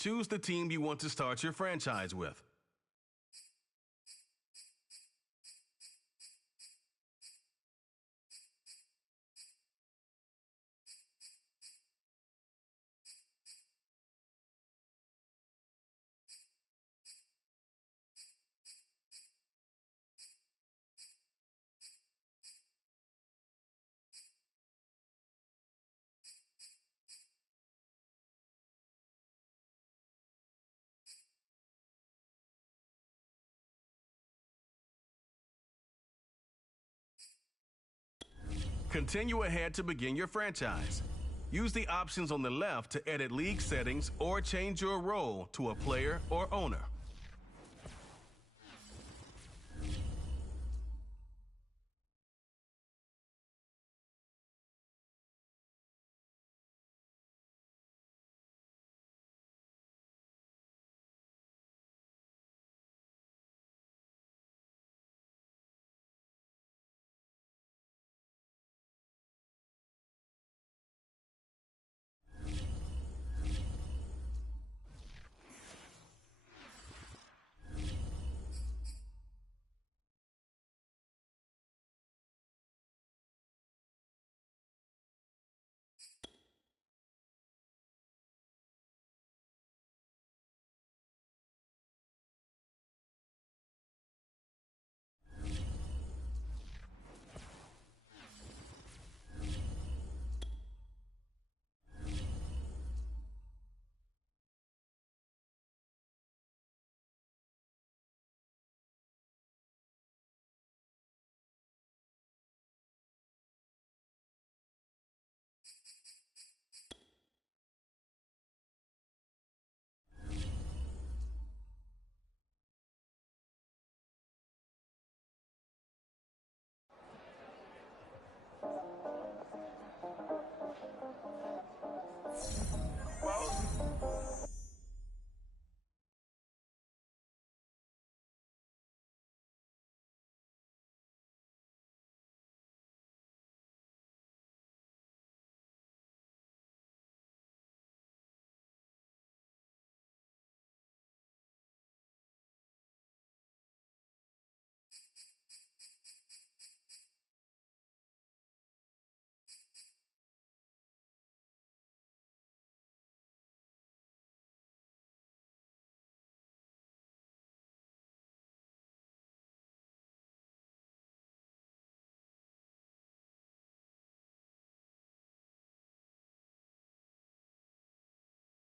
Choose the team you want to start your franchise with. Continue ahead to begin your franchise. Use the options on the left to edit league settings or change your role to a player or owner.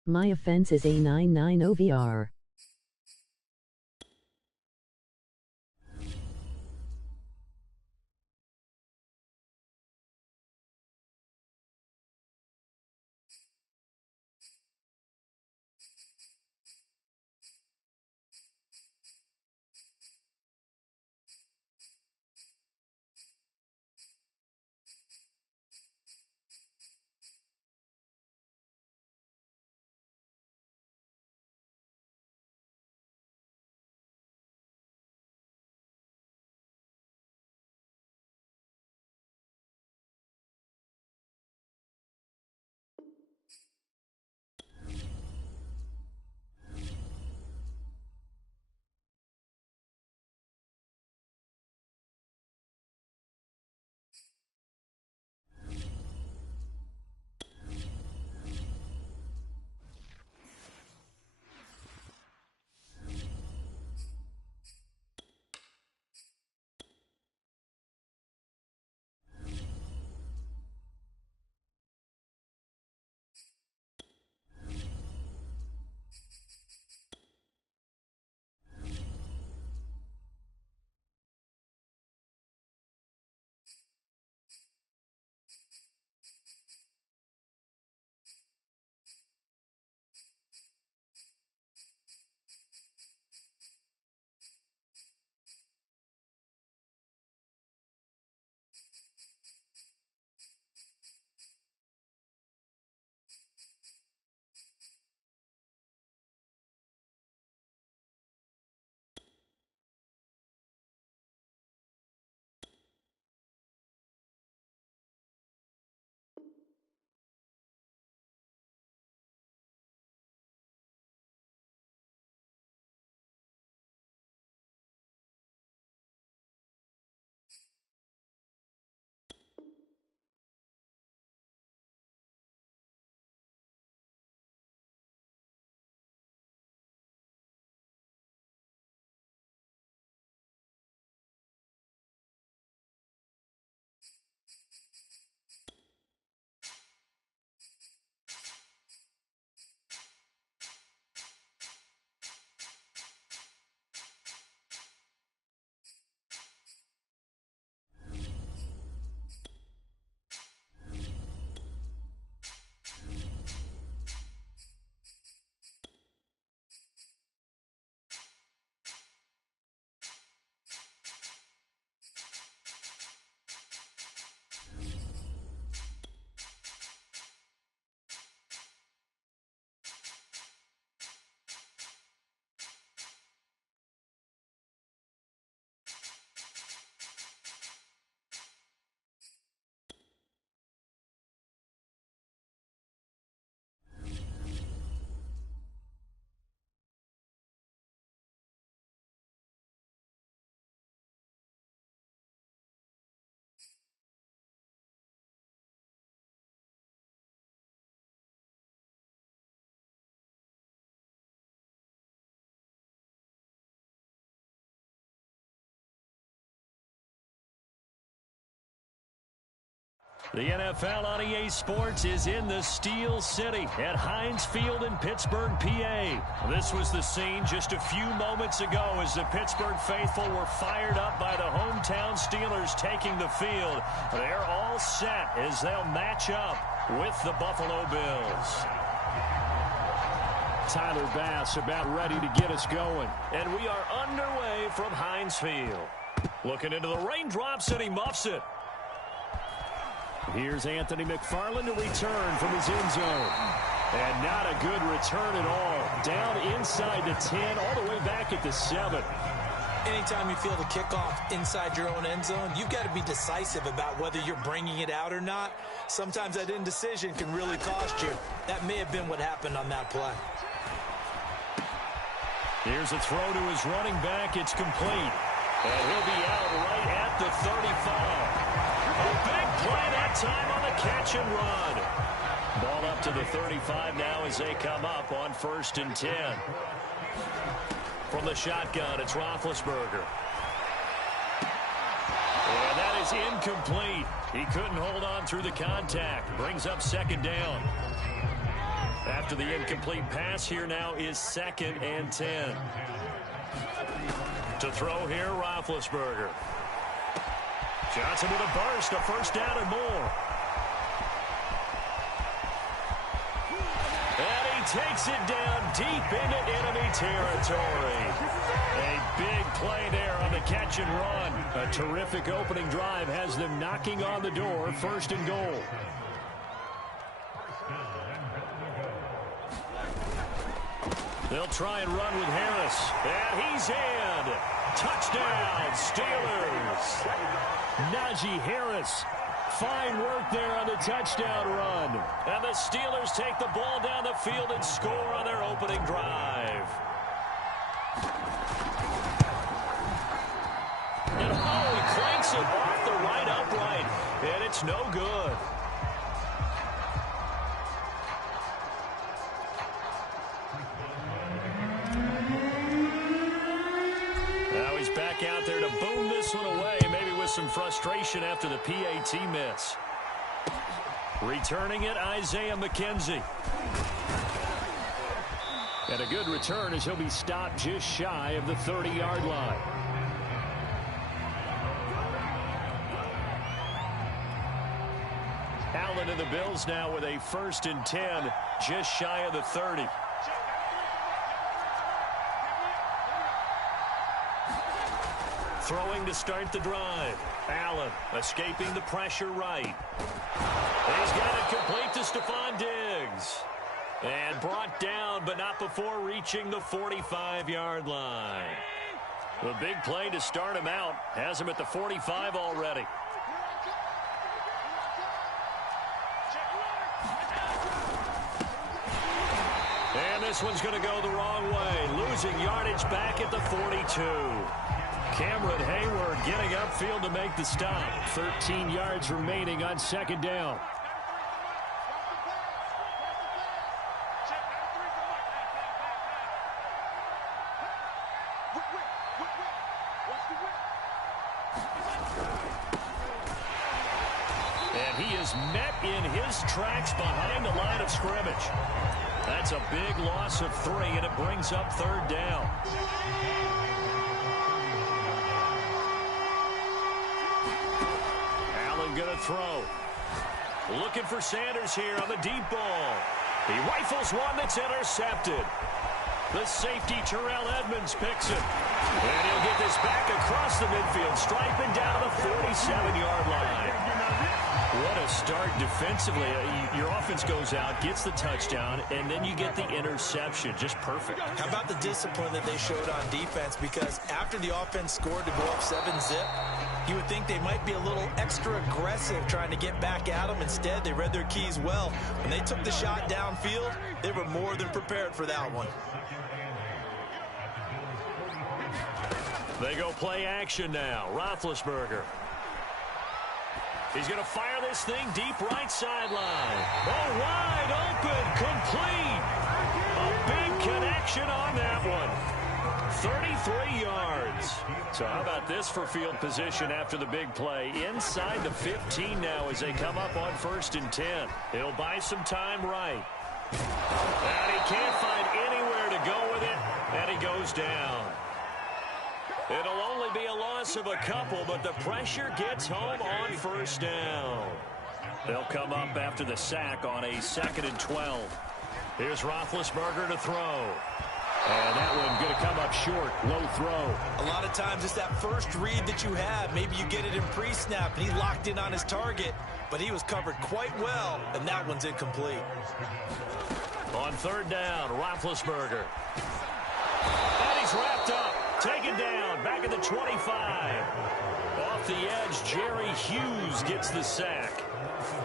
My offense is A99 OVR. The NFL on EA Sports is in the Steel City at Heinz Field in Pittsburgh, PA. This was the scene just a few moments ago as the Pittsburgh faithful were fired up by the hometown Steelers taking the field. They're all set as they'll match up with the Buffalo Bills. Tyler Bass about ready to get us going. And we are underway from Heinz Field. Looking into the raindrops, and he muffs it. Here's Anthony McFarland to return from his end zone. And not a good return at all. Down inside the 10, all the way back at the 7. Anytime you feel the kickoff inside your own end zone, you've got to be decisive about whether you're bringing it out or not. Sometimes that indecision can really cost you. That may have been what happened on that play. Here's a throw to his running back. It's complete. And he'll be out right at the 35. A big play that time on the catch and run. Ball up to the 35 now as they come up on 1st and 10. From the shotgun, it's Roethlisberger. And that is incomplete. He couldn't hold on through the contact. Brings up 2nd down. After the incomplete pass, here now is 2nd and 10. To throw here, Roethlisberger. Johnson with a burst, a 1st down and more. And he takes it down deep into enemy territory. A big play there on the catch and run. A terrific opening drive has them knocking on the door, 1st and goal. They'll try and run with Harris. And he's in. Touchdown, Steelers. Najee Harris. Fine work there on the touchdown run. And the Steelers take the ball down the field and score on their opening drive. And he cranks it off the right upright. And it's no good. Now he's back out there to boom this one away, maybe with some frustration after the PAT miss. Returning it, Isaiah McKenzie. And a good return as he'll be stopped just shy of the 30-yard line. Allen and the Bills now with a 1st and 10, just shy of the 30. Throwing to start the drive. Allen escaping the pressure right. He's got it complete to Stephon Diggs. And brought down, but not before reaching the 45-yard line. The big play to start him out. Has him at the 45 already. And this one's going to go the wrong way. Losing yardage back at the 42. Cameron Hayward getting upfield to make the stop. 13 yards remaining on 2nd down. And he is met in his tracks behind the line of scrimmage. That's a big loss of 3, and it brings up 3rd down. Going to throw. Looking for Sanders here on the deep ball. He rifles one that's intercepted. The safety, Terrell Edmonds, picks it. And he'll get this back across the midfield, striping down the 47-yard line. What a start defensively. Your offense goes out, gets the touchdown, and then you get the interception. Just perfect. How about the discipline that they showed on defense? Because after the offense scored to go up 7-zip, you would think they might be a little extra aggressive trying to get back at them. Instead, they read their keys well. When they took the shot downfield, they were more than prepared for that one. They go play action now. Roethlisberger. He's going to fire this thing deep right sideline. Oh, wide open, complete. A big connection on that one. 33 yards. So how about this for field position after the big play? Inside the 15 now as they come up on 1st and 10. He'll buy some time right. And he can't find anywhere to go with it, and he goes down. It'll only be a loss of a couple, but the pressure gets home on 1st down. They'll come up after the sack on a 2nd and 12. Here's Roethlisberger to throw. And that one going to come up short, low throw. A lot of times it's that first read that you have. Maybe you get it in pre-snap, and he locked in on his target, but he was covered quite well, and that one's incomplete. On 3rd down, Roethlisberger. And he's wrapped up, taken down, back at the 25. Off the edge, Jerry Hughes gets the sack.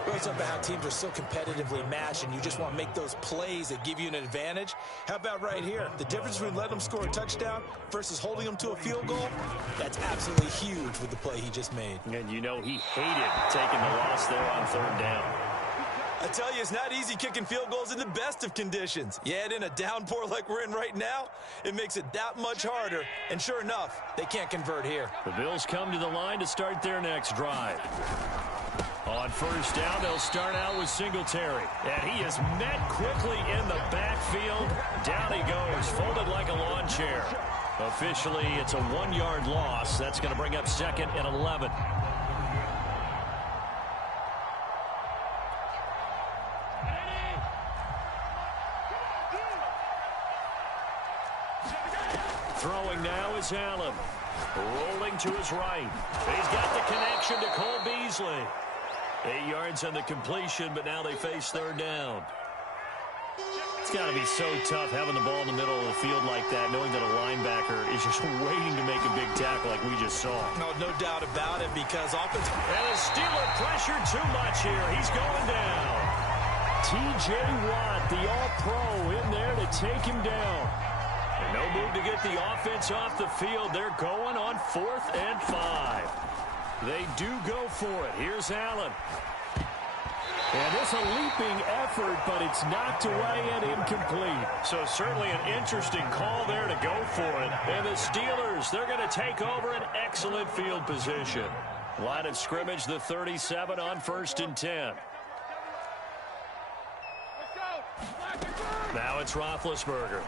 Goes up how teams are so competitively matched, and you just want to make those plays that give you an advantage. How about right here? The difference between letting them score a touchdown versus holding them to a field goal, that's absolutely huge with the play he just made. And you know he hated taking the loss there on 3rd down. I tell you, it's not easy kicking field goals in the best of conditions. You add in a downpour like we're in right now, it makes it that much harder. And sure enough, they can't convert here. The Bills come to the line to start their next drive. On 1st down, they'll start out with Singletary. And he is met quickly in the backfield. Down he goes, folded like a lawn chair. Officially, it's a 1-yard loss. That's going to bring up 2nd and 11. Throwing now is Allen. Rolling to his right. He's got the connection to Cole Beasley. 8 yards on the completion, but now they face 3rd down. It's got to be so tough having the ball in the middle of the field like that, knowing that a linebacker is just waiting to make a big tackle like we just saw. No doubt about it, because offense... And the Steeler pressured too much here. He's going down. T.J. Watt, the all-pro, in there to take him down. And no move to get the offense off the field. They're going on 4th and 5. They do go for it. Here's Allen. And it's a leaping effort, but it's knocked away and incomplete. So certainly an interesting call there to go for it. And the Steelers, they're going to take over an excellent field position. Line of scrimmage, the 37 on 1st and 10. Now it's Roethlisberger.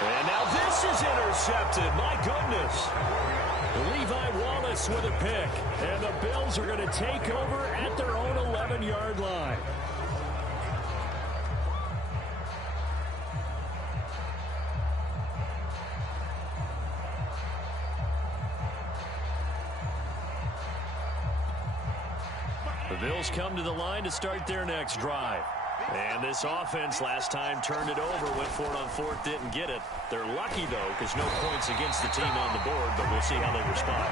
And now this is intercepted. My goodness. Levi Wallace with a pick. And the Bills are going to take over at their own 11-yard line. The Bills come to the line to start their next drive. And this offense last time turned it over, went for it on 4th, didn't get it. They're lucky, though, because no points against the team on the board, but we'll see how they respond.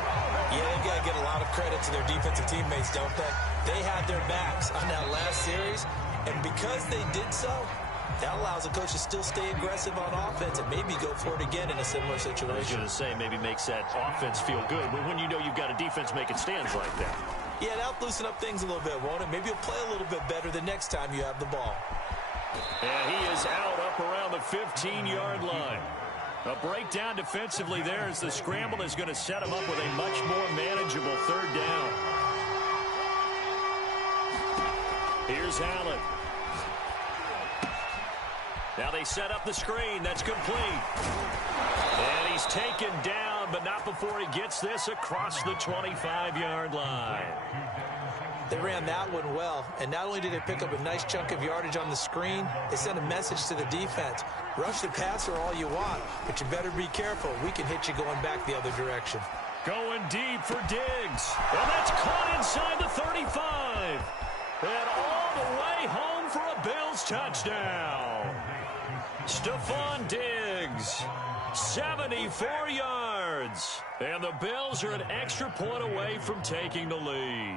Yeah, they've got to get a lot of credit to their defensive teammates, don't they? They had their backs on that last series, and because they did so, that allows the coach to still stay aggressive on offense and maybe go for it again in a similar situation. I was going to say, maybe makes that offense feel good, but when you know you've got a defense making stands like that. Yeah, that'll loosen up things a little bit, won't it? Maybe you'll play a little bit better the next time you have the ball. And he is out up around the 15-yard line. A breakdown defensively there as the scramble is going to set him up with a much more manageable 3rd down. Here's Allen. Now they set up the screen. That's complete. And he's taken down, but not before he gets this across the 25-yard line. They ran that one well, and not only did they pick up a nice chunk of yardage on the screen, they sent a message to the defense. Rush the passer all you want, but you better be careful. We can hit you going back the other direction. Going deep for Diggs. And that's caught inside the 35. And all the way home for a Bills touchdown. Stephon Diggs, 74 yards. And the Bills are an extra point away from taking the lead.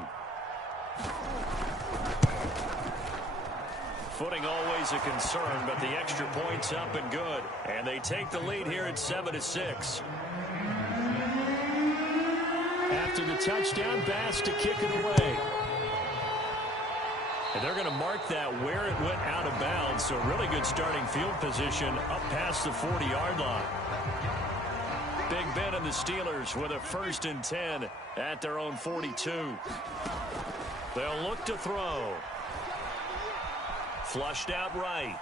Footing always a concern, but the extra point's up and good. And they take the lead here at 7-6. After the touchdown, Bass to kick it away. And they're going to mark that where it went out of bounds. So really good starting field position up past the 40-yard line. Big Ben and the Steelers with a 1st and 10 at their own 42. They'll look to throw. Flushed out right.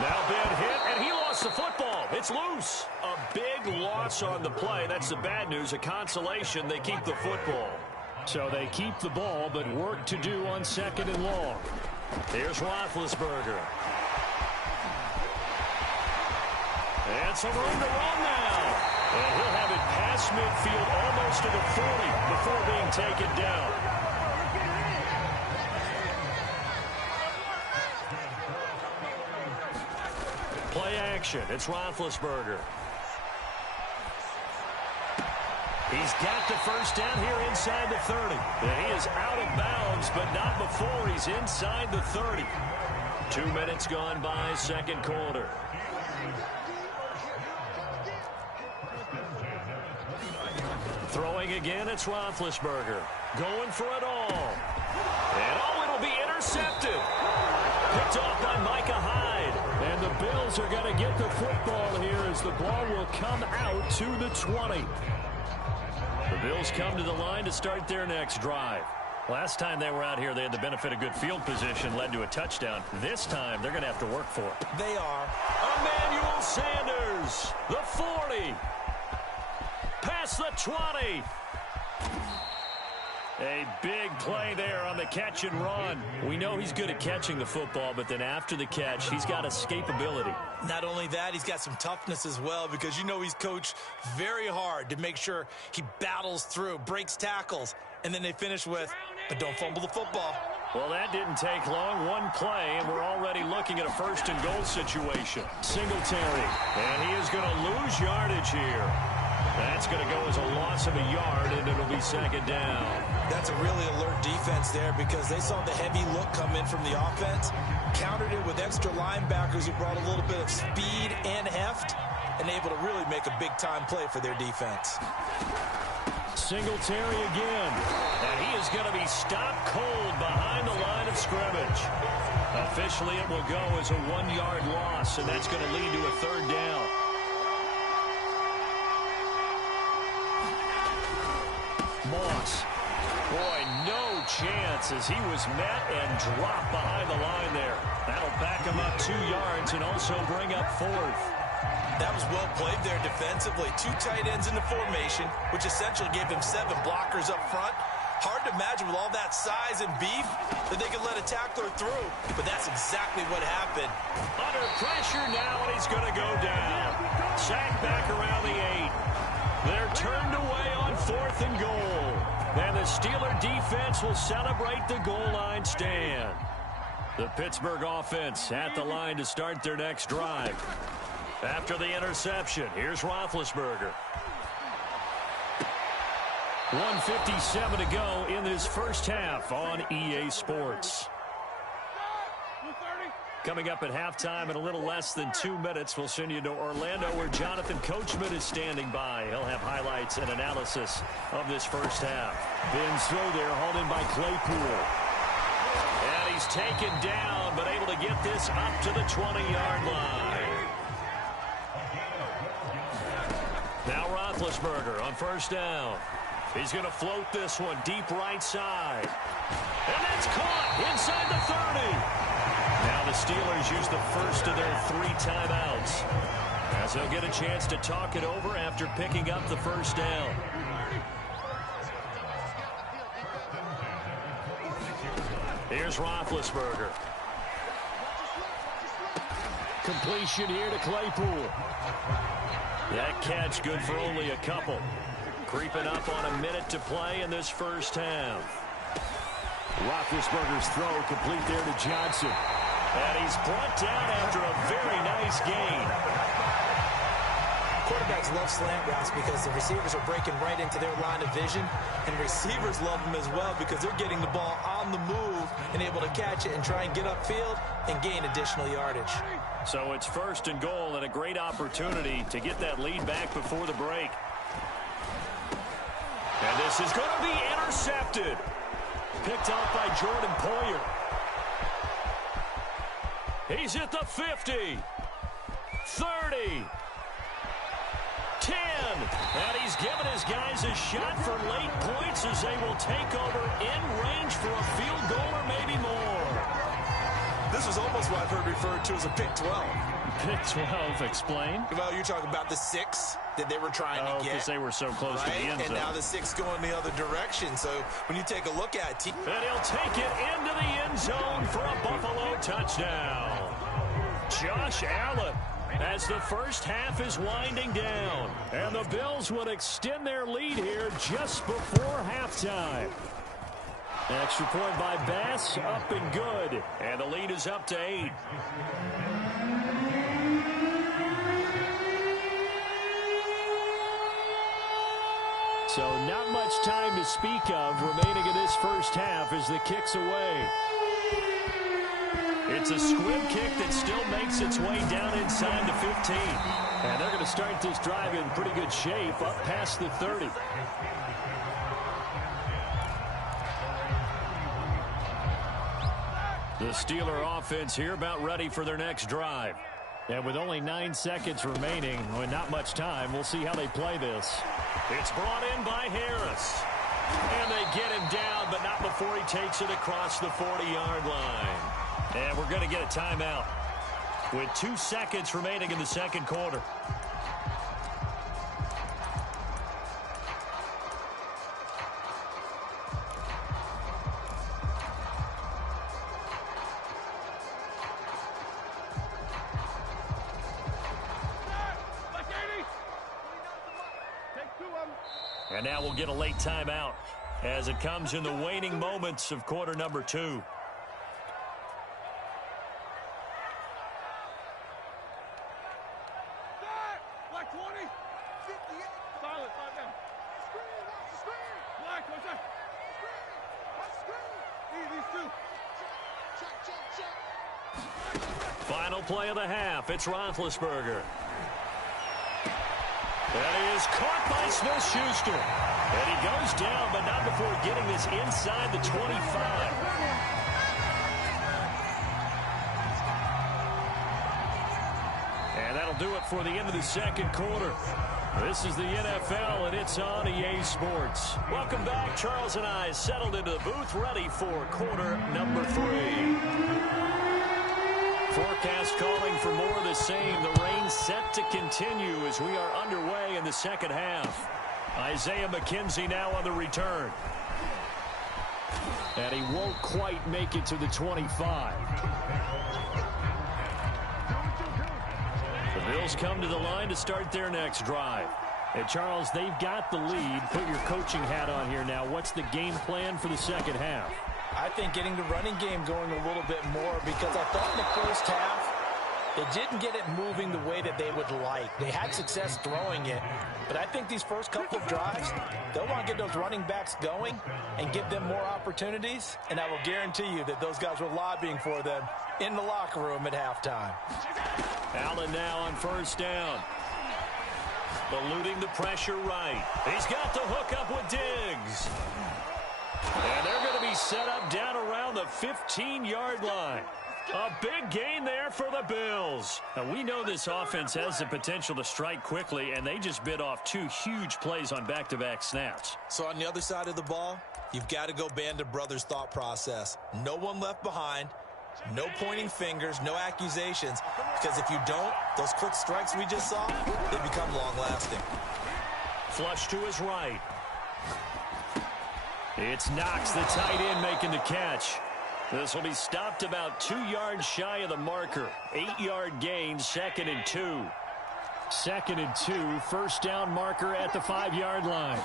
Now Ben hit, and he lost the football. It's loose. A big loss on the play. That's the bad news. A consolation, they keep the football. So they keep the ball, but work to do on 2nd and long. Here's Roethlisberger. And some room to run now. And he'll have it past midfield almost to the 40 before being taken down. Play action. It's Roethlisberger. He's got the 1st down here inside the 30. And he is out of bounds, but not before he's inside the 30. 2 minutes gone by, 2nd quarter. Throwing again, it's Roethlisberger. Going for it all. And it'll be intercepted. Picked off by Micah Hyde. And the Bills are going to get the football here as the ball will come out to the 20. The Bills come to the line to start their next drive. Last time they were out here, they had the benefit of good field position, led to a touchdown. This time, they're going to have to work for it. They are. Emmanuel Sanders, the 40. Past the 20. A big play there on the catch and run. We know he's good at catching the football, but then after the catch, he's got escapability. Not only that, he's got some toughness as well, because you know he's coached very hard to make sure he battles through, breaks tackles, and then they finish with, but don't fumble the football. Well, that didn't take long. One play, and we're already looking at a 1st and goal situation. Singletary, and he is going to lose yardage here. That's going to go as a loss of a yard, and it'll be 2nd down. That's a really alert defense there, because they saw the heavy look come in from the offense, countered it with extra linebackers who brought a little bit of speed and heft, and able to really make a big-time play for their defense. Singletary again, and he is going to be stopped cold behind the line of scrimmage. Officially, it will go as a 1-yard loss, and that's going to lead to a 3rd down. Moss. Boy, no chance as he was met and dropped behind the line there. That'll back him up 2 yards and also bring up 4th. That was well played there defensively. 2 tight ends in the formation, which essentially gave him 7 blockers up front. Hard to imagine with all that size and beef that they could let a tackler through, but that's exactly what happened. Under pressure now, and he's going to go down. Sacked back around the 8. They're turned away on 4th and goal. And the Steeler defense will celebrate the goal line stand. The Pittsburgh offense at the line to start their next drive. After the interception, here's Roethlisberger. 1:57 to go in this 1st half on EA Sports. Coming up at halftime in a little less than 2 minutes, we'll send you to Orlando where Jonathan Coachman is standing by. He'll have highlights and analysis of this 1st half. Ben's throw there hauled in by Claypool. And he's taken down, but able to get this up to the 20-yard line. Now Roethlisberger on 1st down. He's going to float this one deep right side. And that's caught inside the 30. Now the Steelers use the 1st of their 3 timeouts, as they'll get a chance to talk it over after picking up the 1st down. Here's Roethlisberger. Completion here to Claypool. That catch good for only a couple. Creeping up on a minute to play in this 1st half. Roethlisberger's throw complete there to Johnson. And he's brought down after a very nice gain. Quarterbacks love slant routes because the receivers are breaking right into their line of vision, and receivers love them as well because they're getting the ball on the move and able to catch it and try and get upfield and gain additional yardage. So it's 1st and goal and a great opportunity to get that lead back before the break. And this is going to be intercepted. Picked off by Jordan Poyer. He's at the 50. 30. 10. And he's given his guys a shot for late points as they will take over in range for a field goal or maybe more. This was almost what I've heard referred to as a pick 12. Pick 12, explain. Well, you're talking about the 6 that they were trying to get. Because they were so close to the end zone. And now the 6 going the other direction. So when you take a look at it. And he'll take it into the end zone for a Buffalo touchdown. Josh Allen, as the first half is winding down. And the Bills would extend their lead here just before halftime. Extra point by Bass, up and good. And the lead is up to 8. So not much time to speak of remaining in this first half as the kick's away. It's a squib kick that still makes its way down inside the 15. And they're going to start this drive in pretty good shape up past the 30. The Steeler offense here about ready for their next drive. And with only 9 seconds remaining, and not much time, we'll see how they play this. It's brought in by Harris. And they get him down, but not before he takes it across the 40-yard line. And we're going to get a timeout with 2 seconds remaining in the second quarter. And now we'll get a late timeout as it comes in the waning moments of quarter number 2. Final play of the half. It's Roethlisberger. And he is caught by Smith-Schuster. And he goes down, but not before getting this inside the 25. And that'll do it for the end of the second quarter. This is the NFL, and it's on EA Sports. Welcome back. Charles and I settled into the booth, ready for quarter number 3. Forecast calling for more of the same. The rain set to continue as we are underway in the second half. Isaiah McKenzie now on the return. And he won't quite make it to the 25. The Bills come to the line to start their next drive. And Charles, they've got the lead. Put your coaching hat on here now. What's the game plan for the second half? I think getting the running game going a little bit more, because I thought in the first half they didn't get it moving the way that they would like. They had success throwing it, but I think these first couple of drives, they'll want to get those running backs going and give them more opportunities, and I will guarantee you that those guys were lobbying for them in the locker room at halftime. Allen now on first down. Eluding the pressure right. He's got the hook up with Diggs. And they're going to be set up down around the 15-yard line. A big gain there for the Bills. Now, we know this offense has the potential to strike quickly, and they just bit off 2 huge plays on back-to-back snaps. So on the other side of the ball, you've got to go Band of Brothers thought process. No one left behind, no pointing fingers, no accusations, because if you don't, those quick strikes we just saw, they become long-lasting. Flush to his right. It's Knox, the tight end, making the catch. This will be stopped about 2 yards shy of the marker. 8-yard gain, 2nd and 2. 2nd and 2, first down marker at the 5-yard line.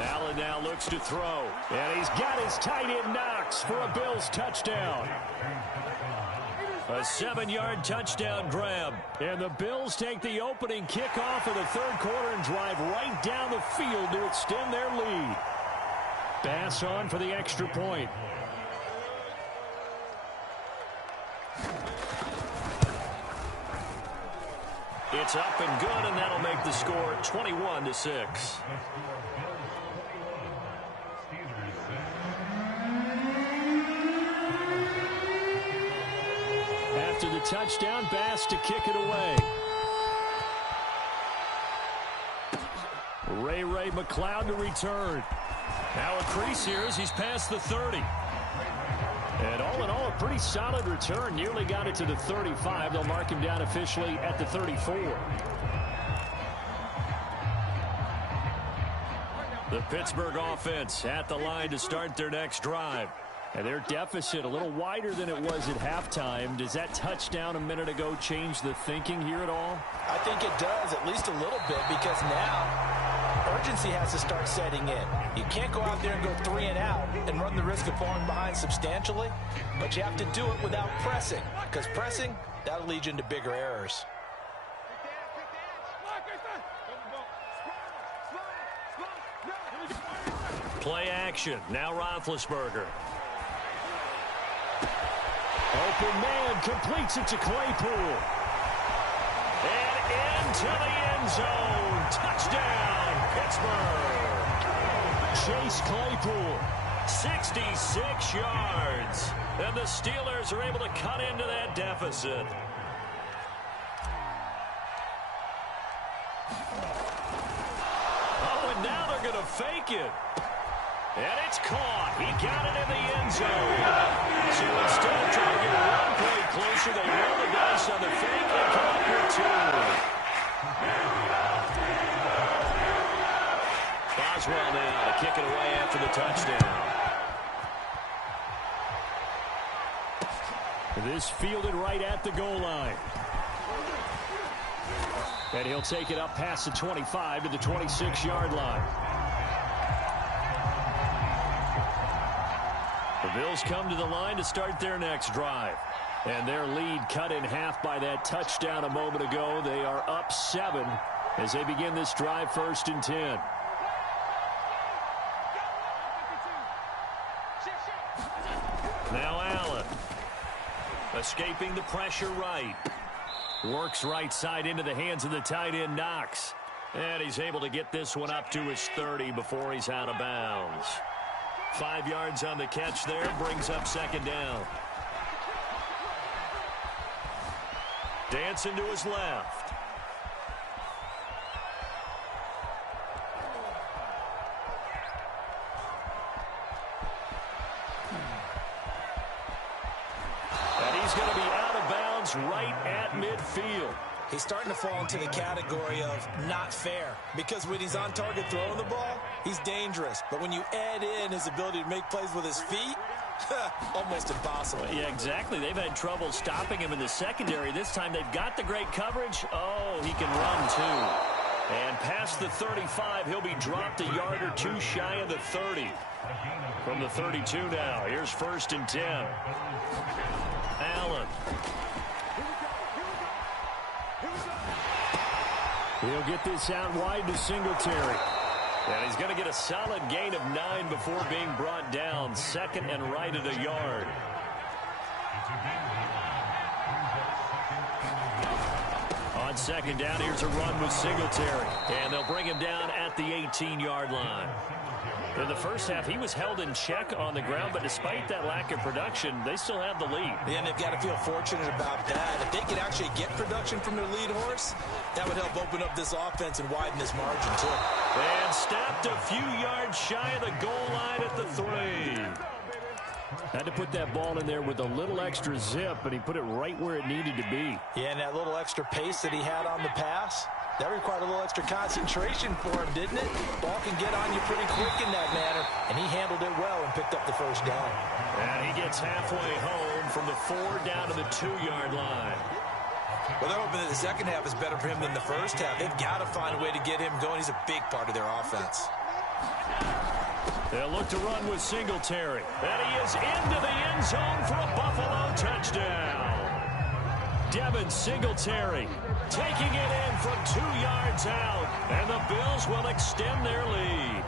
Allen now looks to throw. And he's got his tight end Knox for a Bills touchdown. A 7-yard touchdown grab. And the Bills take the opening kickoff of the third quarter and drive right down the field to extend their lead. Bass on for the extra point. It's up and good, and that'll make the score 21-6. the touchdown. Bass to kick it away. Ray McLeod to return. Now a crease here as he's past the 30. And all in all, a pretty solid return. Nearly got it to the 35. They'll mark him down officially at the 34. The Pittsburgh offense at the line to start their next drive. And their deficit a little wider than it was at halftime. Does that touchdown a minute ago change the thinking here at all? I think it does, at least a little bit, because now urgency has to start setting in. You can't go out there and go 3 and out and run the risk of falling behind substantially, but you have to do it without pressing, because pressing, that'll lead you into bigger errors. Play action. Now Roethlisberger. Open man completes it to Claypool. And into the end zone. Touchdown, Pittsburgh. Chase Claypool, 66 yards. And the Steelers are able to cut into that deficit. Oh, and now they're going to fake it. And it's caught. He got it in the end zone. So instead of trying to get 1 point closer, they roll the dice on the fake and come up with 2. Boswell now to kick it away after the touchdown. This fielded right at the goal line. And he'll take it up past the 25 to the 26-yard line. The Bills come to the line to start their next drive. And their lead cut in half by that touchdown a moment ago. They are up 7 as they begin this drive, 1st and 10. Now Allen. Escaping the pressure right. Works right side into the hands of the tight end Knox. And he's able to get this one up to his 30 before he's out of bounds. 5 yards on the catch there, brings up 2nd down. Dancing to his left. And he's going to be out of bounds right at midfield. He's starting to fall into the category of not fair, because when he's on target throwing the ball, he's dangerous. But when you add in his ability to make plays with his feet, almost impossible. Yeah, exactly. They've had trouble stopping him in the secondary. This time they've got the great coverage. Oh, he can run too. And past the 35, he'll be dropped a yard or 2 shy of the 30. From the 32 now, here's 1st and 10. Allen. He'll get this out wide to Singletary. And he's going to get a solid gain of 9 before being brought down. 2nd and right at a yard. On 2nd down, here's a run with Singletary. And they'll bring him down at the 18-yard line. In the first half, he was held in check on the ground, but despite that lack of production, they still have the lead. Yeah, and they've got to feel fortunate about that. If they could actually get production from their lead horse, that would help open up this offense and widen this margin, too. And stopped a few yards shy of the goal line at the 3. Had to put that ball in there with a little extra zip, and he put it right where it needed to be. Yeah, and that little extra pace that he had on the pass, that required a little extra concentration for him, didn't it? Ball can get on you pretty quick in that manner, and he handled it well and picked up the 1st down. And he gets halfway home from the 4 down to the 2-yard line. Well, they're hoping that the second half is better for him than the first half. They've got to find a way to get him going. He's a big part of their offense. They'll look to run with Singletary. And he is into the end zone for a Buffalo touchdown. Devin Singletary taking it in from 2 yards out. And the Bills will extend their lead.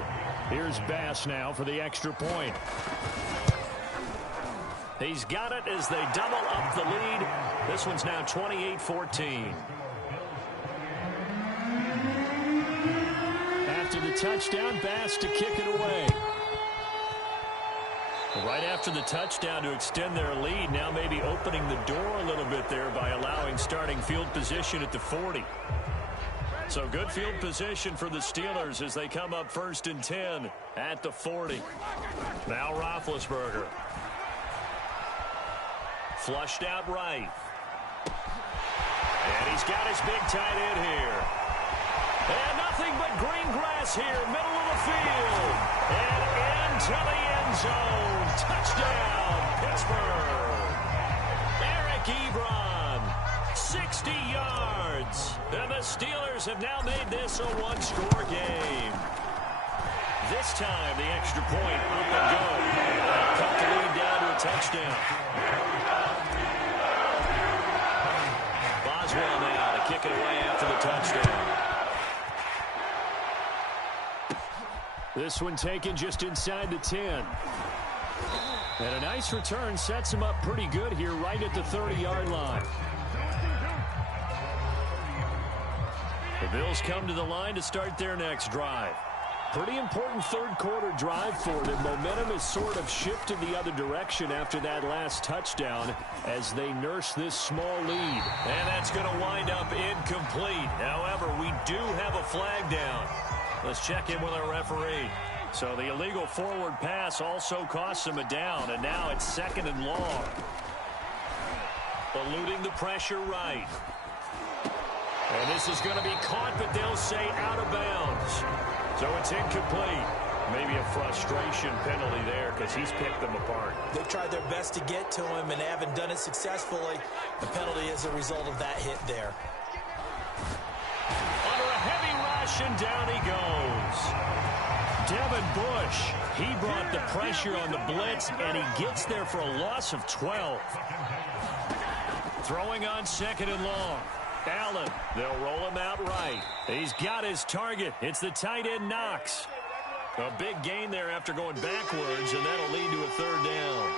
Here's Bass now for the extra point. He's got it as they double up the lead. This one's now 28-14. After the touchdown, Bass to kick it away. Right after the touchdown to extend their lead, now maybe opening the door a little bit there by allowing starting field position at the 40. So good field position for the Steelers as they come up 1st and 10 at the 40. Now Roethlisberger. Flushed out right. And he's got his big tight end here. And nothing but green grass here, middle of the field. And into the end zone. Touchdown, Pittsburgh. Eric Ebron, 60 yards. And the Steelers have now made this a one-score game. This time, the extra point up and go. Cut the lead down to a touchdown. Boswell now to kick it away after the touchdown. This one taken just inside the 10. And a nice return sets him up pretty good here right at the 30-yard line. The Bills come to the line to start their next drive. Pretty important third-quarter drive for them. Momentum has sort of shifted the other direction after that last touchdown as they nurse this small lead. And that's going to wind up incomplete. However, we do have a flag down. Let's check in with our referee. So the illegal forward pass also costs him a down, and now it's 2nd and long. Eluding the pressure right. And this is going to be caught, but they'll say out of bounds. So it's incomplete. Maybe a frustration penalty there because he's picked them apart. They've tried their best to get to him and haven't done it successfully. The penalty is a result of that hit there. Under a heavy rush, and down he goes. Devin Bush, he brought the pressure on the blitz, and he gets there for a loss of 12. Throwing on 2nd and long. Allen, they'll roll him out right. He's got his target. It's the tight end Knox. A big gain there after going backwards, and that'll lead to a 3rd down.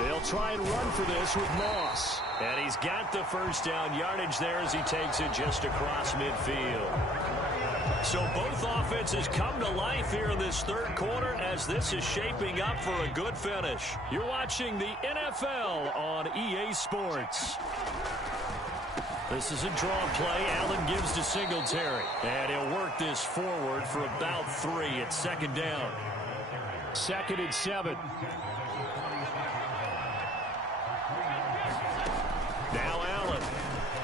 They'll try and run for this with Moss. And he's got the 1st down yardage there as he takes it just across midfield. So both offenses come to life here in this 3rd quarter as this is shaping up for a good finish. You're watching the NFL on EA Sports. This is a draw play. Allen gives to Singletary. And he'll work this forward for about 3 at 2nd down. 2nd and 7. Now Allen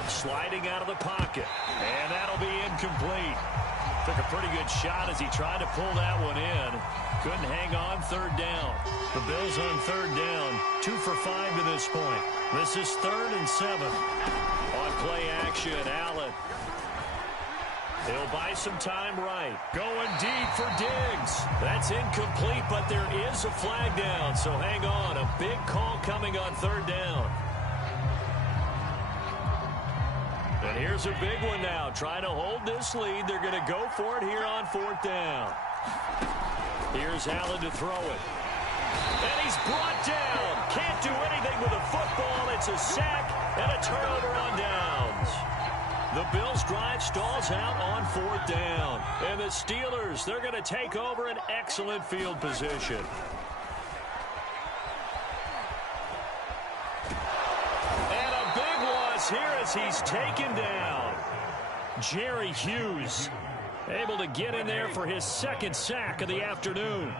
sliding out of the pocket. And that'll be incomplete. Took a pretty good shot as he tried to pull that one in. Couldn't hang on. 3rd down. The Bills on 3rd down. 2 for 5 to this point. This is 3rd and 7. On play action, Allen. He'll buy some time right. Going deep for Diggs. That's incomplete, but there is a flag down. So hang on. A big call coming on 3rd down. And here's a big one now. Trying to hold this lead. They're going to go for it here on 4th down. Here's Allen to throw it. And he's brought down. Can't do anything with a football. It's a sack and a turnover on downs. The Bills' drive stalls out on 4th down. And the Steelers, they're going to take over an excellent field position. Here as he's taken down. Jerry Hughes able to get in there for his 2nd sack of the afternoon.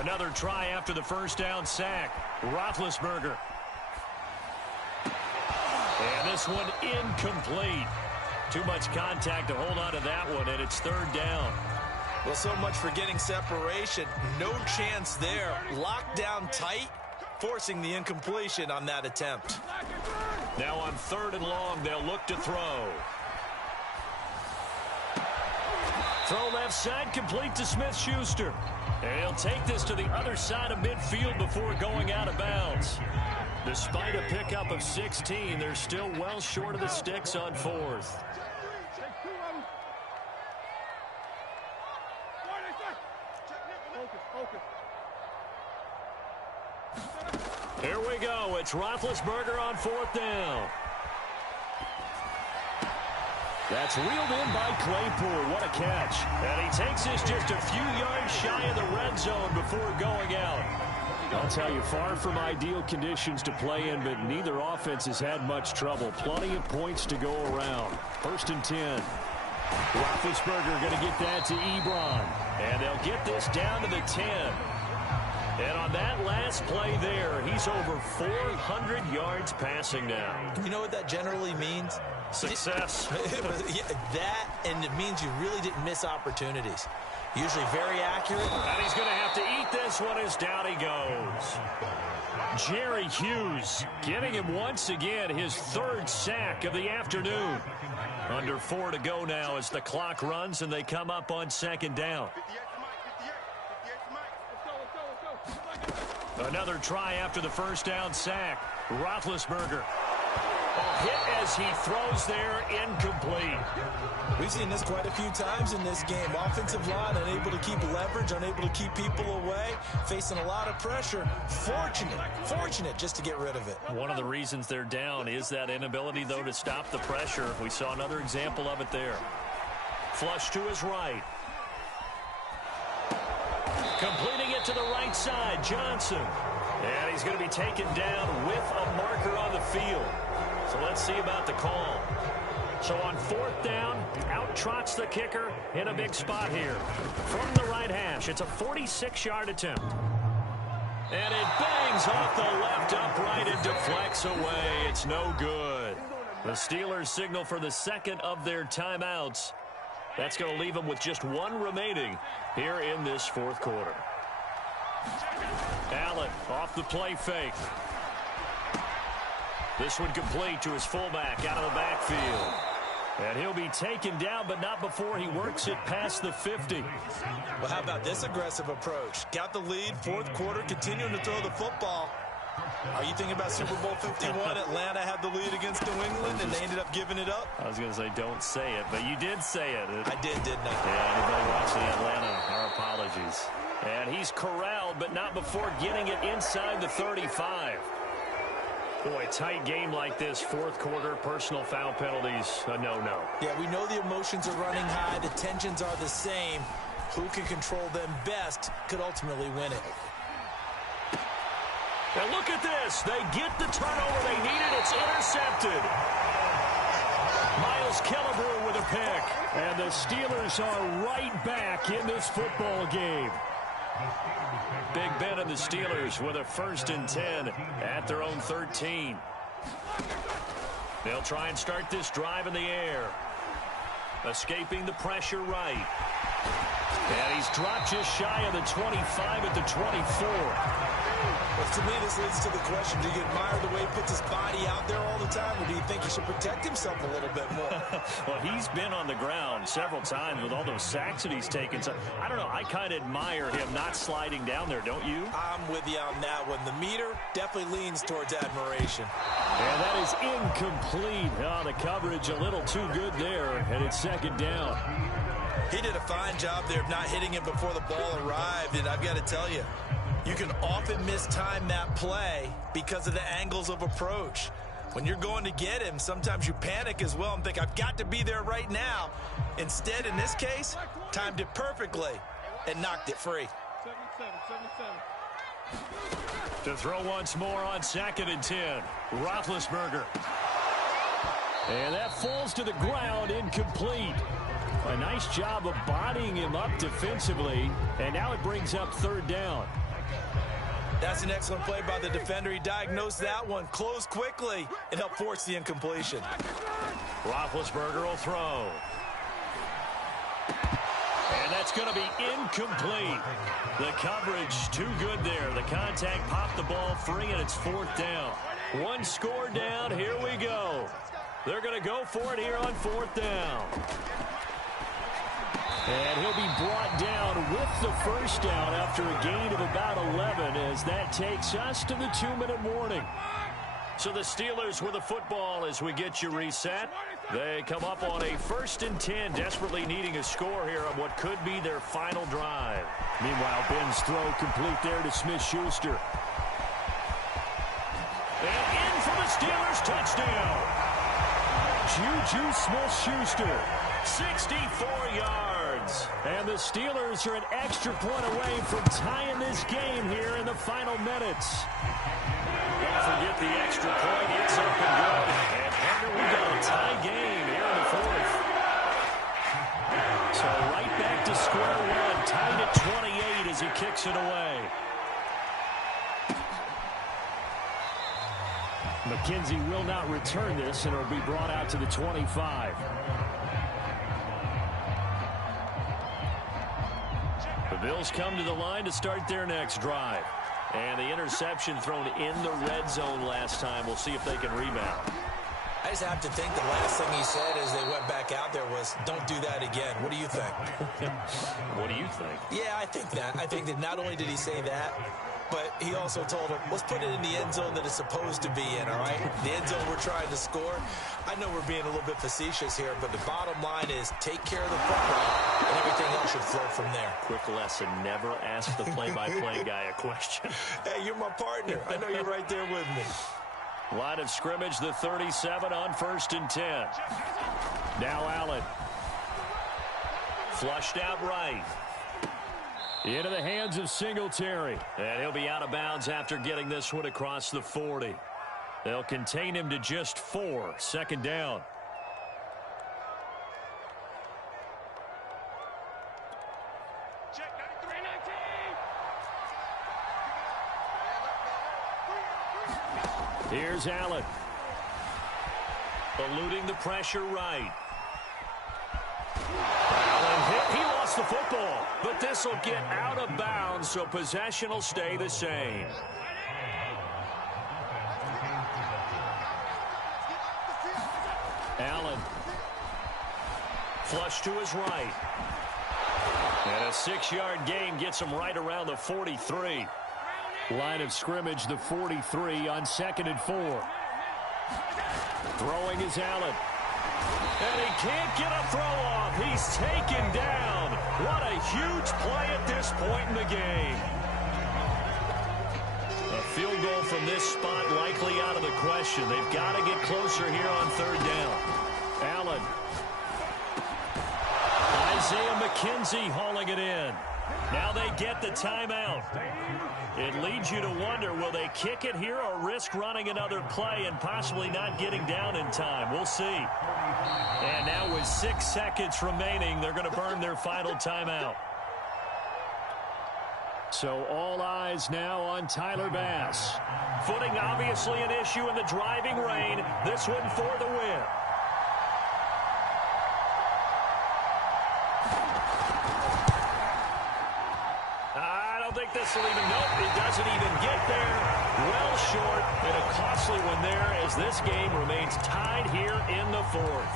Another try after the 1st down sack. Roethlisberger. And this one incomplete. Too much contact to hold on to that one, and it's 3rd down. Well, so much for getting separation. No chance there. Locked down tight, forcing the incompletion on that attempt. Now on 3rd and long, they'll look to throw. Throw left side, complete to Smith-Schuster. And he'll take this to the other side of midfield before going out of bounds. Despite a pickup of 16, they're still well short of the sticks on 4th. Here we go. It's Roethlisberger on 4th down. That's reeled in by Claypool. What a catch. And he takes this just a few yards shy of the red zone before going out. I'll tell you, far from ideal conditions to play in, but neither offense has had much trouble. Plenty of points to go around. 1st and 10. Roethlisberger going to get that to Ebron. And they'll get this down to the 10. And on that last play there, he's over 400 yards passing now. You know what that generally means? Success. That, and it means you really didn't miss opportunities. Usually very accurate. And he's going to have to eat this one as down he goes. Jerry Hughes getting him once again his 3rd sack of the afternoon. Under 4 to go now as the clock runs and they come up on 2nd down. Another try after the 1st down sack. Roethlisberger. A hit as he throws there, incomplete. We've seen this quite a few times in this game. Offensive line unable to keep leverage, unable to keep people away, facing a lot of pressure. Fortunate just to get rid of it. One of the reasons they're down is that inability, though, to stop the pressure. We saw another example of it there. Flush to his right. Completing it to the right side, Johnson. And he's going to be taken down with a marker on the field. So let's see about the call. So on 4th down, out trots the kicker in a big spot here. From the right hash, it's a 46-yard attempt. And it bangs off the left upright and deflects away. It's no good. The Steelers signal for the 2nd of their timeouts. That's going to leave them with just 1 remaining here in this 4th quarter. Allen off the play fake. This one complete to his fullback out of the backfield. And he'll be taken down, but not before he works it past the 50. Well, how about this aggressive approach? Got the lead, 4th quarter, continuing to throw the football. Are you thinking about Super Bowl 51? Atlanta had the lead against New England, and they ended up giving it up? I was going to say, don't say it, but you did say it. I didn't I? Yeah, anybody watching Atlanta, our apologies. And he's corralled, but not before getting it inside the 35. Boy, tight game like this, 4th quarter, personal foul penalties, a no-no. Yeah, we know the emotions are running high. The tensions are the same. Who can control them best could ultimately win it. And look at this. They get the turnover they needed. It's intercepted. Miles Killebrew with a pick. And the Steelers are right back in this football game. Big Ben and the Steelers with a 1st and 10 at their own 13. They'll try and start this drive in the air. Escaping the pressure right. And he's dropped just shy of the 25 at the 24. Well, to me, this leads to the question, do you admire the way he puts his body out there all the time, or do you think he should protect himself a little bit more? Well, he's been on the ground several times with all those sacks that he's taken. So, I don't know, I kind of admire him not sliding down there, don't you? I'm with you on that one. The meter definitely leans towards admiration. And that is incomplete. Oh, the coverage a little too good there, and it's 2nd down. He did a fine job there of not hitting him before the ball arrived, and I've got to tell you, you can often mistime that play because of the angles of approach. When you're going to get him, sometimes you panic as well and think, I've got to be there right now. Instead, in this case, timed it perfectly and knocked it free. To throw once more on 2nd and 10. Roethlisberger. And that falls to the ground, incomplete. A nice job of bodying him up defensively, and now it brings up 3rd down. That's an excellent play by the defender. He diagnosed that one, closed quickly, and helped force the incompletion. Roethlisberger will throw. And that's going to be incomplete. The coverage too good there. The contact popped the ball free, and it's 4th down. 1 score down. Here we go. They're going to go for it here on 4th down. And he'll be brought down with the 1st down after a gain of about 11 as that takes us to the 2-minute warning. So the Steelers with the football as we get you reset. They come up on a 1st and 10, desperately needing a score here on what could be their final drive. Meanwhile, Ben's throw complete there to Smith-Schuster. And in for the Steelers touchdown. Juju Smith-Schuster, 64 yards. And the Steelers are an extra point away from tying this game here in the final minutes. Don't forget the extra point. It's up and good. And Henry, we got a tie game here in the fourth. So right back to square one, tied at 28 as he kicks it away. McKenzie will not return this, and it'll be brought out to the 25. The Bills come to the line to start their next drive. And the interception thrown in the red zone last time. We'll see if they can rebound. I just have to think the last thing he said as they went back out there was, don't do that again. What do you think? What do you think? Yeah, I think that. I think that not only did he say that, but he also told him, let's put it in the end zone that it's supposed to be in, all right? The end zone we're trying to score. I know we're being a little bit facetious here, but the bottom line is take care of the football, and everything else should flow from there. Quick lesson, never ask the play-by-play guy a question. Hey, you're my partner. I know you're right there with me. Line of scrimmage, the 37 on 1st and 10. Now Allen. Flushed out right. Into the hands of Singletary. And he'll be out of bounds after getting this one across the 40. They'll contain him to just 4. Second down. Here's Allen. Eluding the pressure right. Allen hit. He lost the football. But this will get out of bounds, so possession will stay the same. Allen. Flush to his right. And a 6-yard gain gets him right around the 43. Line of scrimmage, the 43 on 2nd and 4. Throwing is Allen. And he can't get a throw off. He's taken down. What a huge play at this point in the game. A field goal from this spot likely out of the question. They've got to get closer here on 3rd down. Allen. Isaiah McKenzie hauling it in. Now they get the timeout. It leads you to wonder, will they kick it here or risk running another play and possibly not getting down in time? We'll see. And now with 6 seconds remaining, they're going to burn their final timeout. So all eyes now on Tyler Bass. Footing obviously an issue in the driving rain. This one for the win. This will even, nope, it doesn't even get there. Well short, and a costly one there as this game remains tied here in the 4th.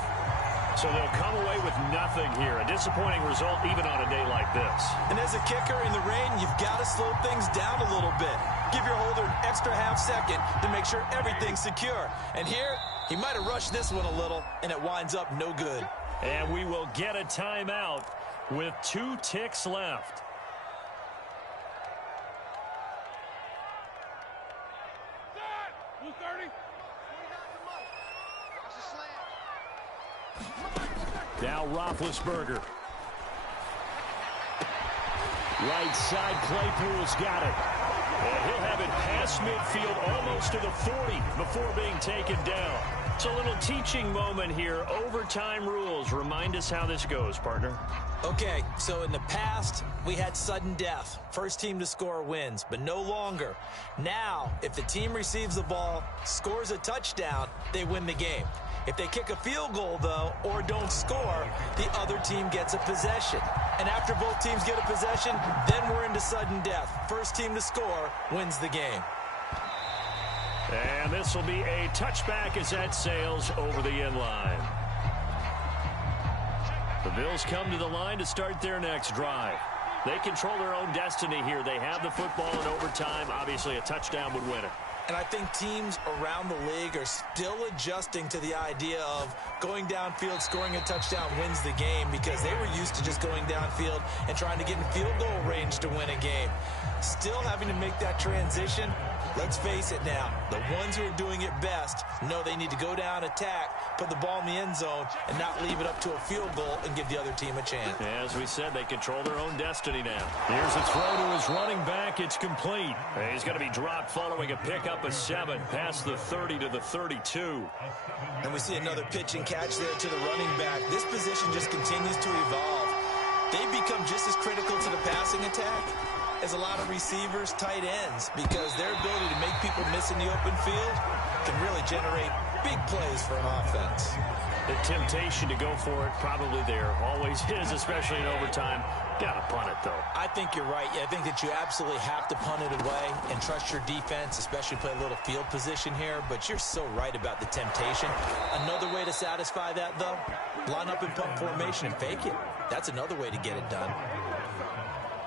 So they'll come away with nothing here. A disappointing result even on a day like this. And as a kicker in the rain, you've got to slow things down a little bit. Give your holder an extra half second to make sure everything's secure. And here, he might have rushed this one a little, and it winds up no good. And we will get a timeout with 2 ticks left. Now Roethlisberger. Right side, Claypool's got it. And he'll have it past midfield almost to the 40 before being taken down. It's a little teaching moment here. Overtime rules. Remind us how this goes, partner. Okay, so in the past, we had sudden death. First team to score wins, but no longer. Now, if the team receives the ball, scores a touchdown, they win the game. If they kick a field goal, though, or don't score, the other team gets a possession. And after both teams get a possession, then we're into sudden death. First team to score wins the game. And this will be a touchback as that sails over the end line. The Bills come to the line to start their next drive. They control their own destiny here. They have the football in overtime. Obviously, a touchdown would win it. And I think teams around the league are still adjusting to the idea of going downfield, scoring a touchdown wins the game, because they were used to just going downfield and trying to get in field goal range to win a game. Still having to make that transition. Let's face it now, the ones who are doing it best know they need to go down, attack, put the ball in the end zone, and not leave it up to a field goal and give the other team a chance. As we said, they control their own destiny now. Here's a throw to his running back. It's complete. He's going to be dropped following a pickup of 7 past the 30 to the 32. And we see another pitch and catch there to the running back. This position just continues to evolve. They become just as critical to the passing attack as a lot of receivers, tight ends, because their ability to make people miss in the open field can really generate big plays for an offense. The temptation to go for it probably there. Always is, especially in overtime. Got to punt it, though. I think you're right. I think that you absolutely have to punt it away and trust your defense, especially play a little field position here. But you're so right about the temptation. Another way to satisfy that, though, line up in punt formation and fake it. That's another way to get it done.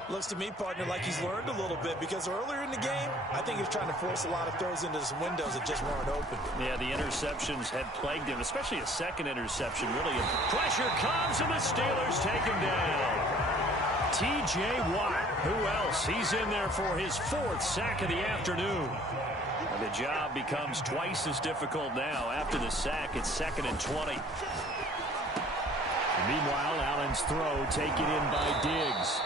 Looks to me, partner, like he's learned a little bit, because earlier in the game, I think he was trying to force a lot of throws into some windows that just weren't open. Yeah, the interceptions had plagued him, especially a second interception. Really, pressure comes, and the Steelers take him down. T.J. Watt, who else? He's in there for his 4th sack of the afternoon. And the job becomes twice as difficult now. After the sack, it's 2nd and 20. Meanwhile, Allen's throw taken in by Diggs.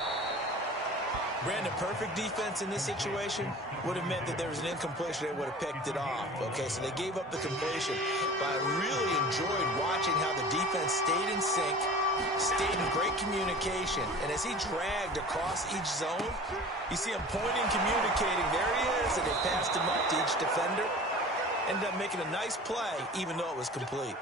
Brandon, perfect defense in this situation would have meant that there was an incompletion. They would have picked it off. Okay, so they gave up the completion. But I really enjoyed watching how the defense stayed in sync, stayed in great communication. And as he dragged across each zone, you see him pointing, communicating. There he is, and they passed him up to each defender. Ended up making a nice play, even though it was complete.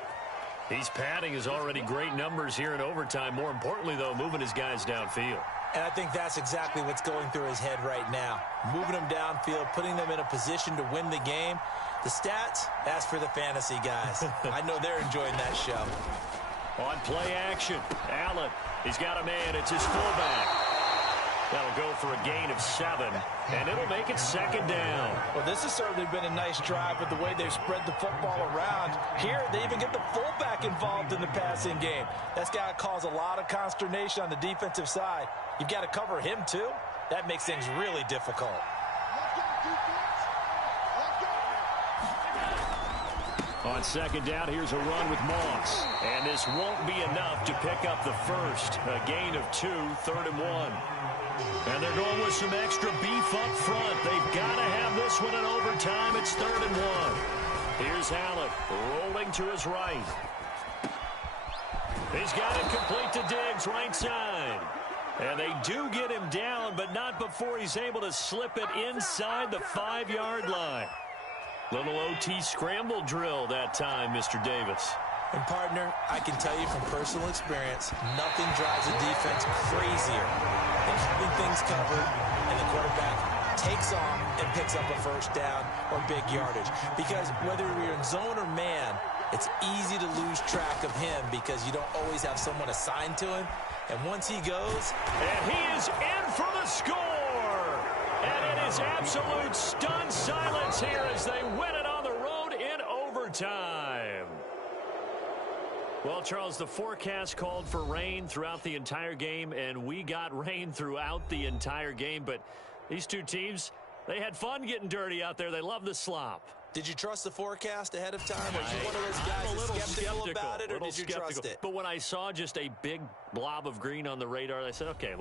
He's padding his already great numbers here in overtime. More importantly, though, moving his guys downfield. And I think that's exactly what's going through his head right now. Moving them downfield, putting them in a position to win the game. The stats, that's for the fantasy guys. I know they're enjoying that show. On play action, Allen, he's got a man. It's his fullback. That'll go for a gain of 7, and it'll make it 2nd down. Well, this has certainly been a nice drive with the way they've spread the football around. Here, they even get the fullback involved in the passing game. That's got to cause a lot of consternation on the defensive side. You've got to cover him, too. That makes things really difficult. On 2nd down, here's a run with Moss. And this won't be enough to pick up the first. A gain of 2, 3rd and 1. And they're going with some extra beef up front. They've got to have this one in overtime. It's 3rd and 1. Here's Allen rolling to his right. He's got it complete to Diggs, right side. And they do get him down, but not before he's able to slip it inside the 5-yard line. Little OT scramble drill that time, Mr. Davis. And, partner, I can tell you from personal experience, nothing drives a defense crazier than having things covered and the quarterback takes off and picks up a first down or big yardage. Because whether you're in zone or man, it's easy to lose track of him because you don't always have someone assigned to him. And once he goes... And he is in for the score! And it is absolute stunned silence here as they win it on the road in overtime. Well, Charles, the forecast called for rain throughout the entire game, and we got rain throughout the entire game. But these two teams, they had fun getting dirty out there. They love the slop. Did you trust the forecast ahead of time? Or you one of those guys that's skeptical about it, or did you trust it? But when I saw just a big blob of green on the radar, I said, okay,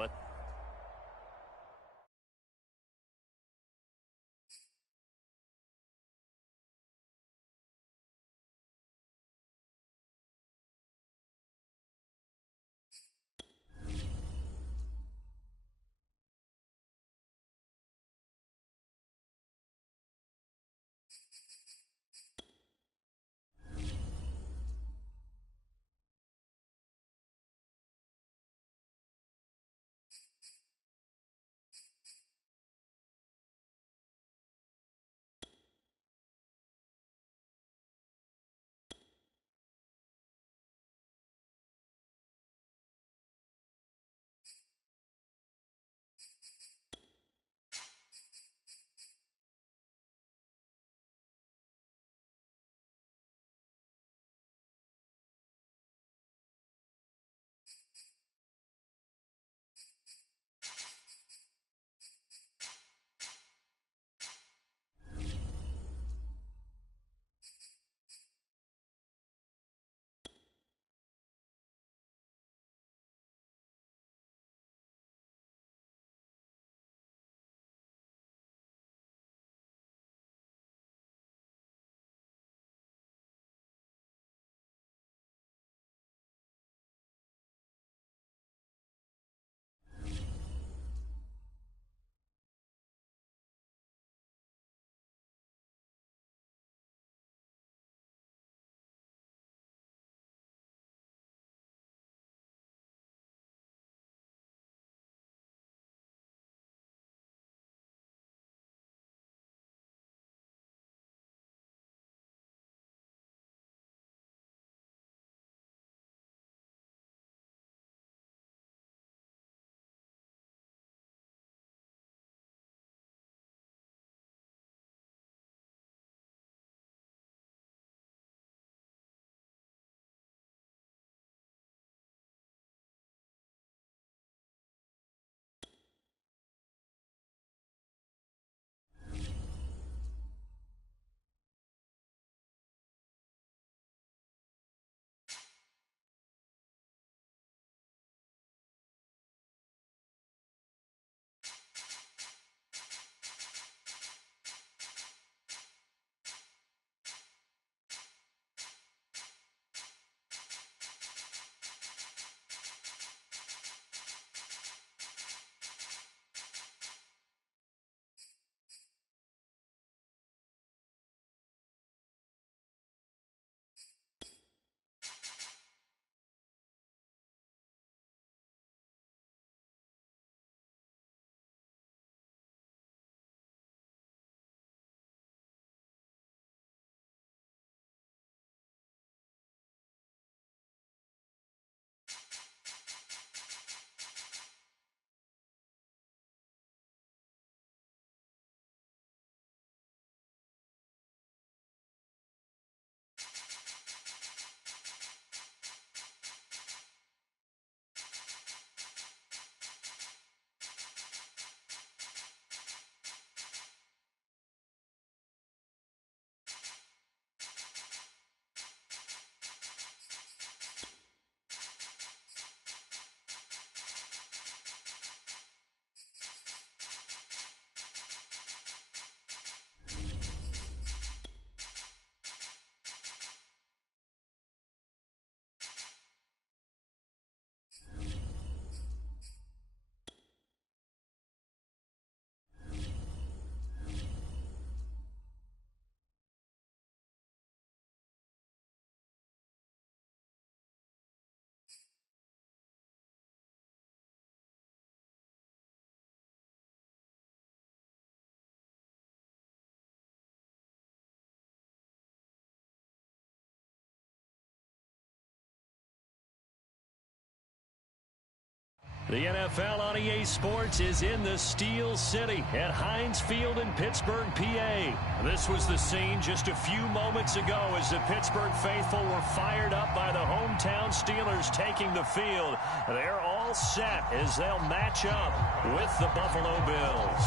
The NFL on EA Sports is in the Steel City at Heinz Field in Pittsburgh, PA. This was the scene just a few moments ago as the Pittsburgh faithful were fired up by the hometown Steelers taking the field. They're all set as they'll match up with the Buffalo Bills.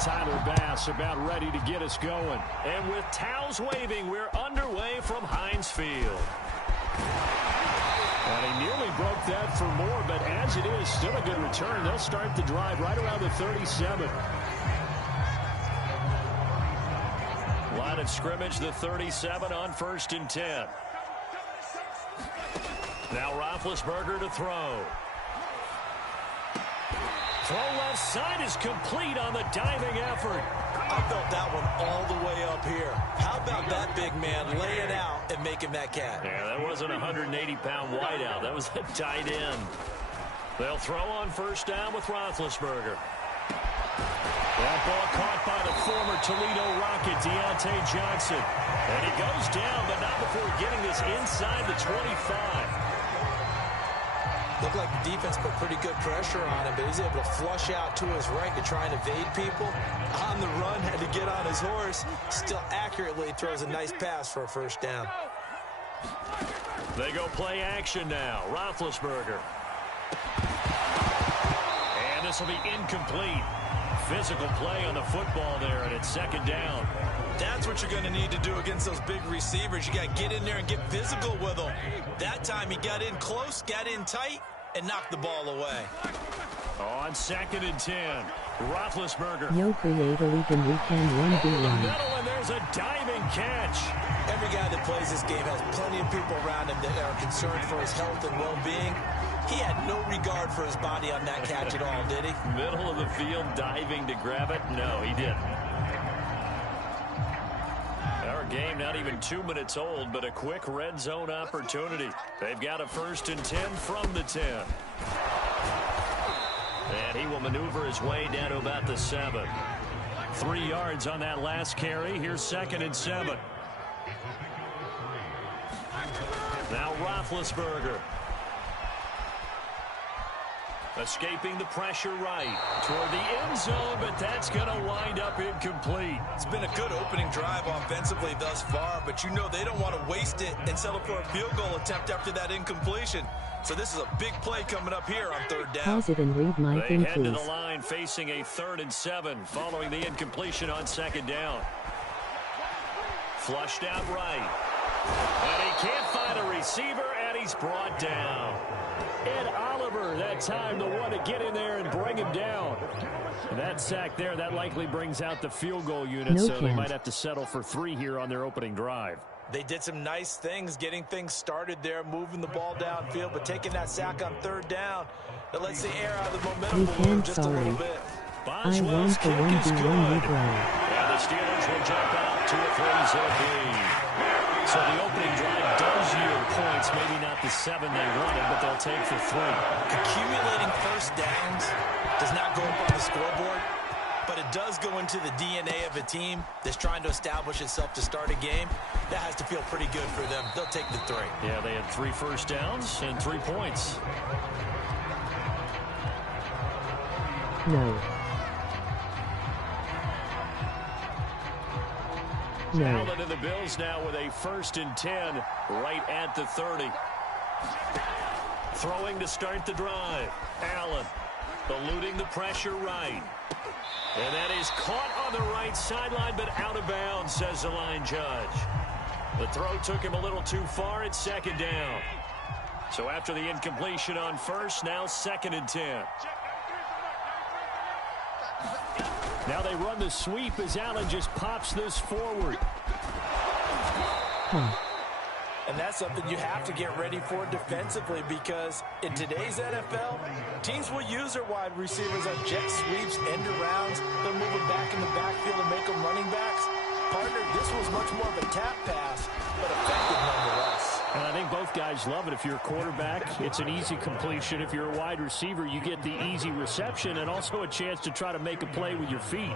Tyler Bass about ready to get us going. And with towels waving, we're underway from Heinz Field. And he nearly broke that for more, but as it is, still a good return. They'll start the drive right around the 37. Line of scrimmage, the 37 on 1st and 10. Now Roethlisberger to throw. Throw left side is complete on the diving effort. I felt that one all the way up here. How about that big man laying out and making that catch? Yeah, that wasn't a 180-pound wideout. That was a tight end. They'll throw on 1st down with Roethlisberger. That ball caught by the former Toledo Rocket, Deontay Johnson. And he goes down, but not before getting this inside the 25. Looked like the defense put pretty good pressure on him, but he's able to flush out to his right to try and evade people. On the run, had to get on his horse. Still accurately throws a nice pass for a 1st down. They go play action now. Roethlisberger. And this will be incomplete. Physical play on the football there, and it's 2nd down. That's what you're going to need to do against those big receivers. You got to get in there and get physical with them. That time he got in close, got in tight, and knocked the ball away. On 2nd and 10, Roethlisberger. Yo, create a league and we can 1v1. Middle, and there's a diving catch. Every guy that plays this game has plenty of people around him that are concerned for his health and well-being. He had no regard for his body on that catch at all, did he? Middle of the field, diving to grab it? No, he didn't. Our game not even 2 minutes old, but a quick red zone opportunity. They've got a 1st and 10 from the 10. And he will maneuver his way down to about the 7. 3 yards on that last carry. Here's 2nd and 7. Now Roethlisberger. Escaping the pressure right toward the end zone, but that's going to wind up incomplete. It's been a good opening drive offensively thus far, but you know they don't want to waste it and settle for a field goal attempt after that incompletion. So this is a big play coming up here on 3rd down. Pause it and read my thing, please. They head to the line facing a 3rd and 7 following the incompletion on 2nd down. Flushed out right. And he can't find a receiver, and he's brought down. Ed Oliver, that time the one to get in there and bring him down. And that sack there, that likely brings out the field goal unit, so they might have to settle for 3 here on their opening drive. They did some nice things, getting things started there, moving the ball downfield, but taking that sack on 3rd down, that lets the air out of the momentum balloon just a little bit. Boswell's kick is good. And the Steelers will jump out to a 3-0 lead. So the opening drive does yield points, maybe not the 7 they wanted, but they'll take the 3. Accumulating 1st downs does not go up on the scoreboard, but it does go into the DNA of a team that's trying to establish itself to start a game. That has to feel pretty good for them. They'll take the 3. Yeah, they had 3 1st downs and 3 points. No. Allen and the Bills now with a 1st and 10 right at the 30. Throwing to start the drive. Allen eluding the pressure right. And that is caught on the right sideline, but out of bounds, says the line judge. The throw took him a little too far at 2nd down. So after the incompletion on 1st, now 2nd and 10. Now they run the sweep as Allen just pops this forward. And that's something you have to get ready for defensively, because in today's NFL, teams will use their wide receivers on jet sweeps, end arounds. They'll move them back in the backfield and make them running backs. Partner, this was much more of a tap pass, but effective nonetheless. And I think both guys love it. If you're a quarterback, it's an easy completion. If you're a wide receiver, you get the easy reception and also a chance to try to make a play with your feet.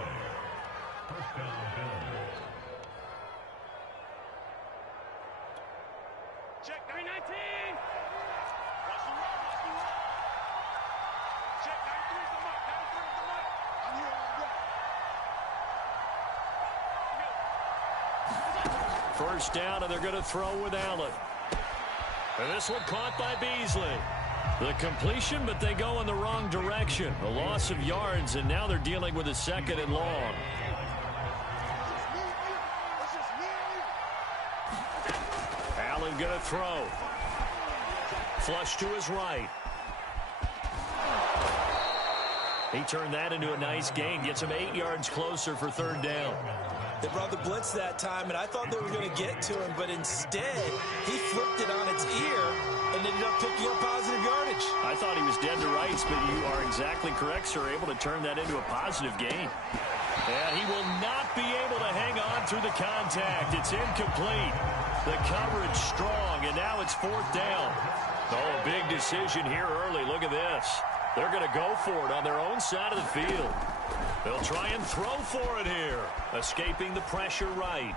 first down, and they're going to throw with Allen. And this one caught by Beasley. The completion, but they go in the wrong direction. A loss of yards, and now they're dealing with a 2nd and long. Allen going to throw. Flush to his right. He turned that into a nice gain. Gets him 8 yards closer for 3rd down. They brought the blitz that time, and I thought they were going to get to him, but instead, he flipped it on its ear and ended up picking up positive yardage. I thought he was dead to rights, but you are exactly correct, sir. Able to turn that into a positive gain. And he will not be able to hang on through the contact. It's incomplete. The coverage strong, and now it's 4th down. Oh, a big decision here early. Look at this. They're going to go for it on their own side of the field. They'll try and throw for it here. Escaping the pressure right.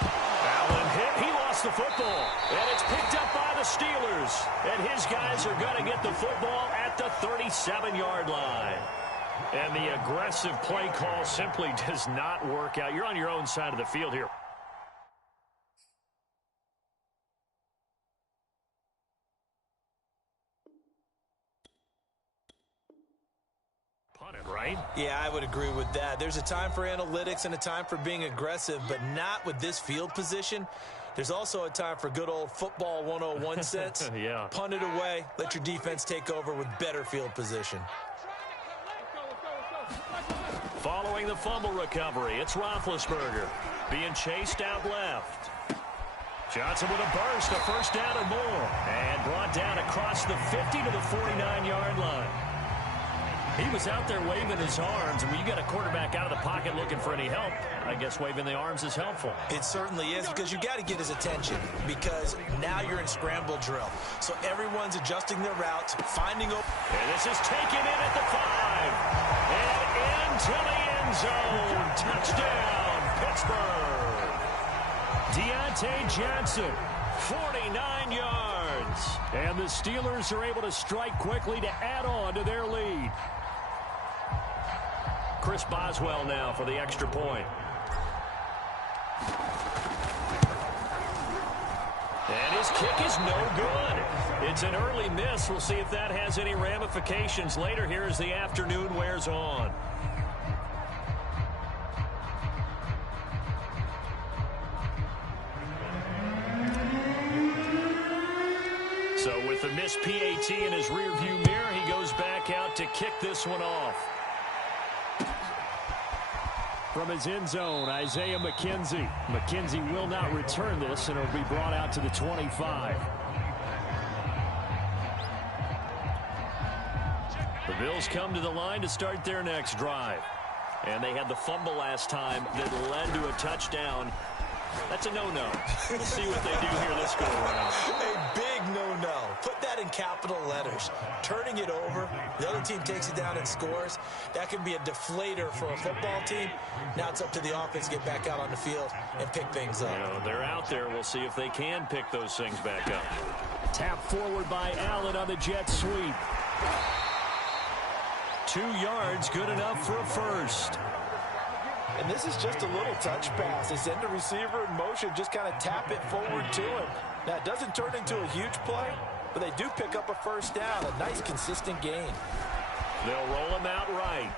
Allen hit. He lost the football. And it's picked up by the Steelers. And his guys are going to get the football at the 37-yard line. And the aggressive play call simply does not work out. You're on your own side of the field here. Right? Yeah, I would agree with that. There's a time for analytics and a time for being aggressive, but not with this field position. There's also a time for good old football 101 sense. Yeah. Punt it away. Let your defense take over with better field position. Following the fumble recovery, it's Roethlisberger being chased out left. Johnson with a burst, a 1st down and more. And brought down across the 50 to the 49-yard line. He was out there waving his arms, and when you got a quarterback out of the pocket looking for any help, I guess waving the arms is helpful. It certainly is, because you got to get his attention, because now you're in scramble drill. So everyone's adjusting their routes, finding open. And this is taken in at the 5. And into the end zone. Touchdown, Pittsburgh. Deontay Johnson, 49 yards. And the Steelers are able to strike quickly to add on to their lead. Chris Boswell now for the extra point. And his kick is no good. It's an early miss. We'll see if that has any ramifications later here as the afternoon wears on. So with the missed PAT in his rearview mirror, he goes back out to kick this one off. From his end zone, Isaiah McKenzie. McKenzie will not return this, and it'll be brought out to the 25. The Bills come to the line to start their next drive. And they had the fumble last time that led to a touchdown. That's a no-no. We'll see what they do here this go-around. A big no-no. Put that in capital letters. Turning it over, the other team takes it down and scores. That can be a deflator for a football team. Now it's up to the offense to get back out on the field and pick things up. You know, they're out there. We'll see if they can pick those things back up. Tap forward by Allen on the jet sweep. 2 yards, good enough for a first. And this is just a little touch pass. They send the receiver in motion, just kind of tap it forward to him. Now, it doesn't turn into a huge play, but they do pick up a first down, a nice, consistent gain. They'll roll him out right.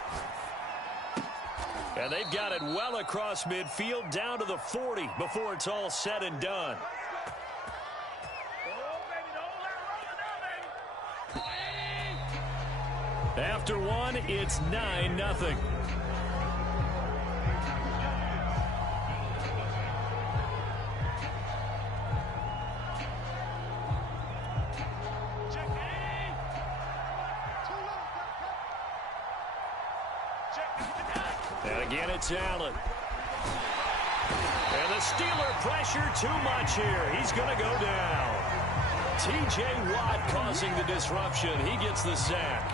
And they've got it well across midfield, down to the 40 before it's all said and done. After one, it's 9-0. And again, it's Allen. And the Steeler pressure too much here. He's going to go down. T.J. Watt causing the disruption. He gets the sack.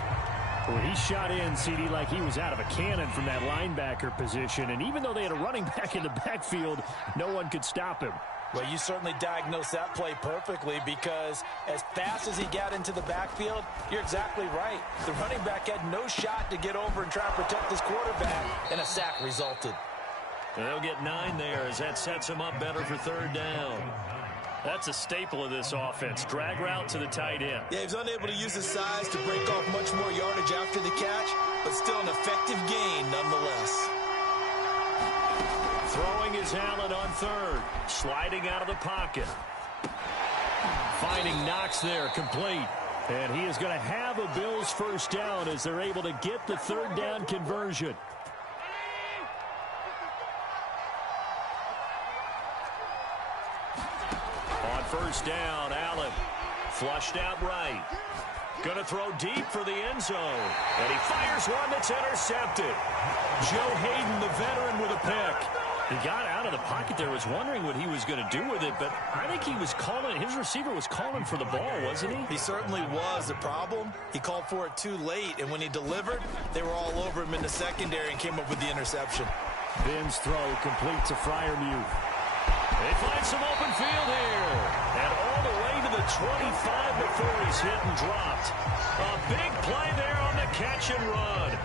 Well, he shot in, CD, like he was out of a cannon from that linebacker position. And even though they had a running back in the backfield, no one could stop him. Well, you certainly diagnosed that play perfectly, because as fast as he got into the backfield, you're exactly right. The running back had no shot to get over and try and protect his quarterback, and a sack resulted. And they'll get 9 there as that sets them up better for third down. That's a staple of this offense. Drag route to the tight end. Yeah, he's unable to use his size to break off much more yardage after the catch, but still an effective gain nonetheless. Throwing is Allen on third. Sliding out of the pocket. Finding Knox there, complete. And he is going to have a Bills first down as they're able to get the third down conversion. On first down, Allen flushed out right. Going to throw deep for the end zone. And he fires one that's intercepted. Joe Hayden, the veteran, with a pick. He got out of the pocket there, was wondering what he was going to do with it, but I think he was calling, his receiver was calling for the ball, wasn't he? He certainly was. The problem, he called for it too late, and when he delivered, they were all over him in the secondary and came up with the interception. Ben's throw complete to Freiermuth. They find some open field here. And all the way to the 25 before he's hit and dropped. A big play there on the catch and run.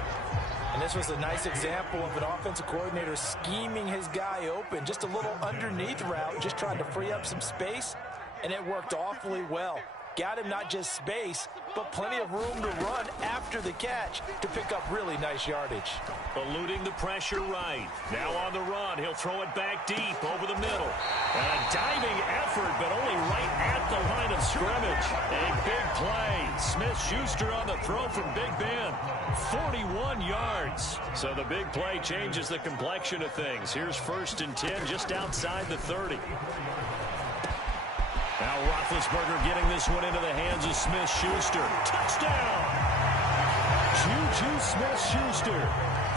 And this was a nice example of an offensive coordinator scheming his guy open. Just a little underneath route, just trying to free up some space, and it worked awfully well. Got him not just space, but plenty of room to run after the catch to pick up really nice yardage. Eluding the pressure right. Now on the run, he'll throw it back deep over the middle. And a diving effort, but only right at the line of scrimmage. A big play. Smith-Schuster on the throw from Big Ben. 41 yards. So the big play changes the complexion of things. Here's 1st and 10 just outside the 30. Now Roethlisberger getting this one into the hands of Smith-Schuster. Touchdown! Juju Smith-Schuster,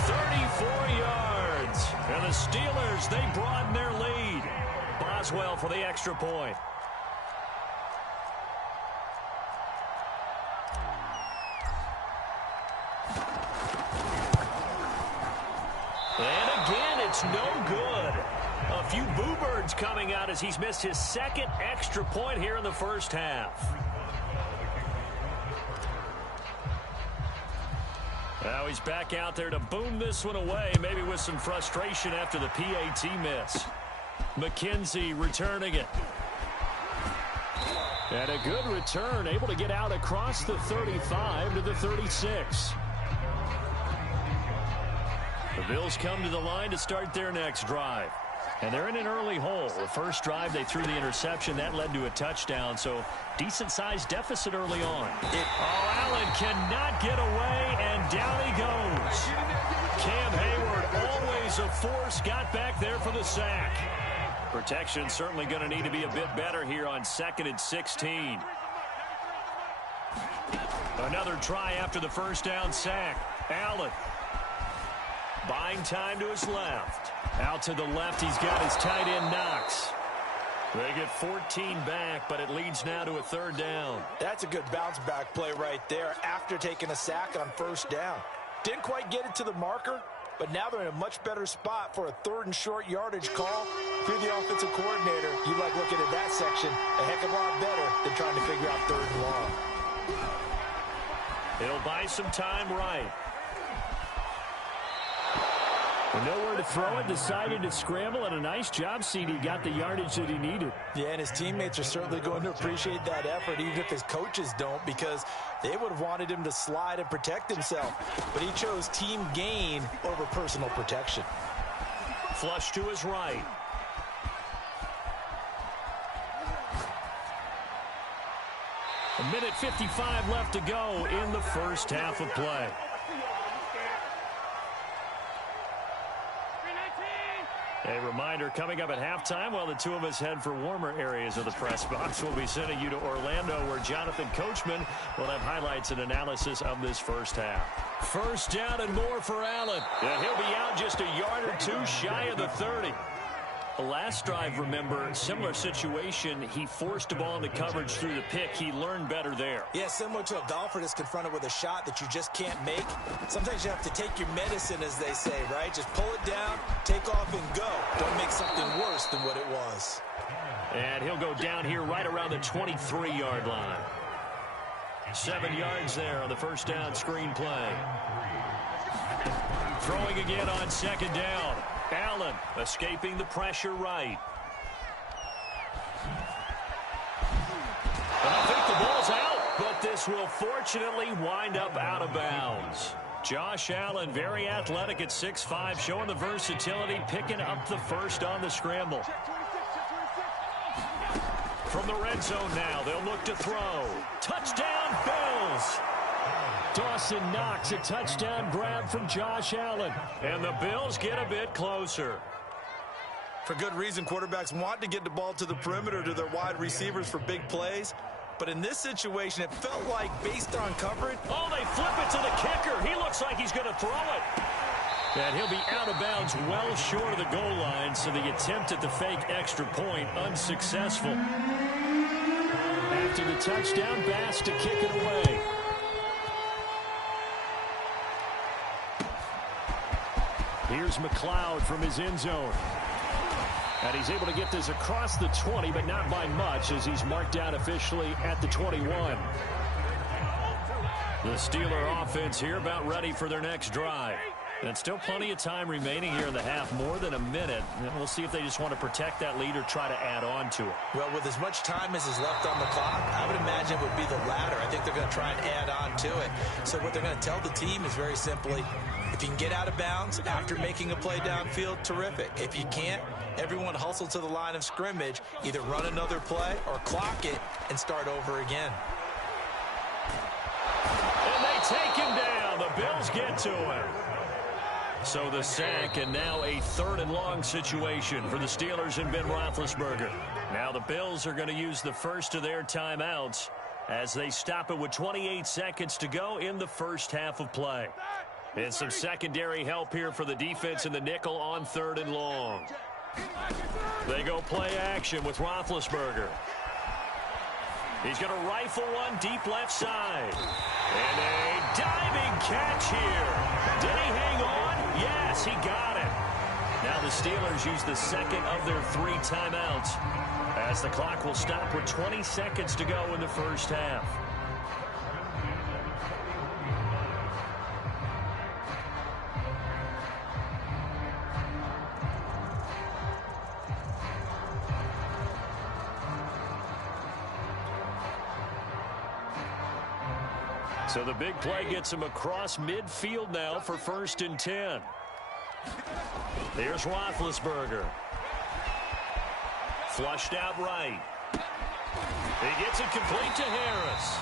34 yards. And the Steelers, they broaden their lead. Boswell for the extra point. And again, it's no good. A few boo birds coming out as he's missed his 2nd extra point here in the first half. Now he's back out there to boom this one away, maybe with some frustration after the PAT miss. McKenzie returning it. And a good return, able to get out across the 35 to the 36. The Bills come to the line to start their next drive. And they're in an early hole. The first drive, they threw the interception. That led to a touchdown, so decent-sized deficit early on. Allen cannot get away, and down he goes. Cam Hayward, always a force, got back there for the sack. Protection certainly going to need to be a bit better here on 2nd and 16. Another try after the first down sack. Allen buying time to his left. Out to the left, he's got his tight end Knox. They get 14 back, but it leads now to a 3rd down. That's a good bounce-back play right there after taking a sack on 1st down. Didn't quite get it to the marker, but now they're in a much better spot for a 3rd and short yardage call. If you're the offensive coordinator, you like looking at that section a heck of a lot better than trying to figure out 3rd and long. It'll buy some time right. Nowhere to throw it, decided to scramble, and a nice job, CD. Got the yardage that he needed. Yeah, and his teammates are certainly going to appreciate that effort, even if his coaches don't, because they would have wanted him to slide and protect himself. But he chose team gain over personal protection. Flush to his right. A minute 55 left to go in the first half of play. A reminder, coming up at halftime, while the two of us head for warmer areas of the press box, we'll be sending you to Orlando, where Jonathan Coachman will have highlights and analysis of this first half. First down and more for Allen. And he'll be out just a yard or two shy of the 30. The last drive, remember, similar situation. He forced a ball into coverage through the pick. He learned better there. Yeah, similar to a golfer that's confronted with a shot that you just can't make. Sometimes you have to take your medicine, as they say, right? Just pull it down, take off, and go. Don't make something worse than what it was. And he'll go down here right around the 23-yard line. 7 yards there on the first down screen play. Throwing again on second down. Allen escaping the pressure right. And I think the ball's out, but this will fortunately wind up out of bounds. Josh Allen, very athletic at 6'5", showing the versatility, picking up the first on the scramble. From the red zone now, they'll look to throw. Touchdown, Bills! Dawson Knox, a touchdown grab from Josh Allen. And the Bills get a bit closer. For good reason, quarterbacks want to get the ball to the perimeter to their wide receivers for big plays. But in this situation, it felt like based on coverage. Oh, they flip it to the kicker. He looks like he's going to throw it. And he'll be out of bounds well short of the goal line, so the attempt at the fake extra point unsuccessful. After the touchdown, Bass to kick it away. Here's McLeod from his end zone. And he's able to get this across the 20, but not by much, as he's marked out officially at the 21. The Steeler offense here about ready for their next drive. And still plenty of time remaining here in the half, more than a minute. And we'll see if they just want to protect that lead or try to add on to it. Well, with as much time as is left on the clock, I would imagine it would be the latter. I think they're going to try and add on to it. So what they're going to tell the team is very simply, if you can get out of bounds after making a play downfield, terrific. If you can't, everyone hustle to the line of scrimmage, either run another play or clock it and start over again. And they take him down. The Bills get to him. So the sack, and now a 3rd and long situation for the Steelers and Ben Roethlisberger. Now the Bills are going to use the first of their timeouts as they stop it with 28 seconds to go in the first half of play. And some secondary help here for the defense in the nickel on 3rd and long. They go play action with Roethlisberger. He's going to rifle one deep left side. And a diving catch here. Did he hang on? Yes, he got it. Now the Steelers use the second of their 3 timeouts as the clock will stop with 20 seconds to go in the first half. So the big play gets him across midfield now for 1st and 10. Here's Roethlisberger. Flushed out right. He gets it complete to Harris.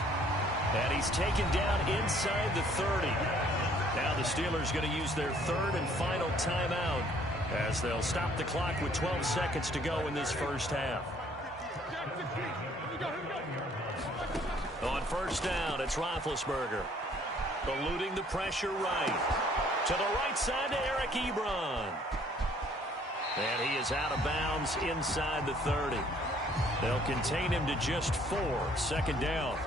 And he's taken down inside the 30. Now the Steelers going to use their 3rd and final timeout as they'll stop the clock with 12 seconds to go in this first half. On 1st down, it's Roethlisberger. Eluding the pressure right. To the right side to Eric Ebron. And he is out of bounds inside the 30. They'll contain him to just 4. 2nd down.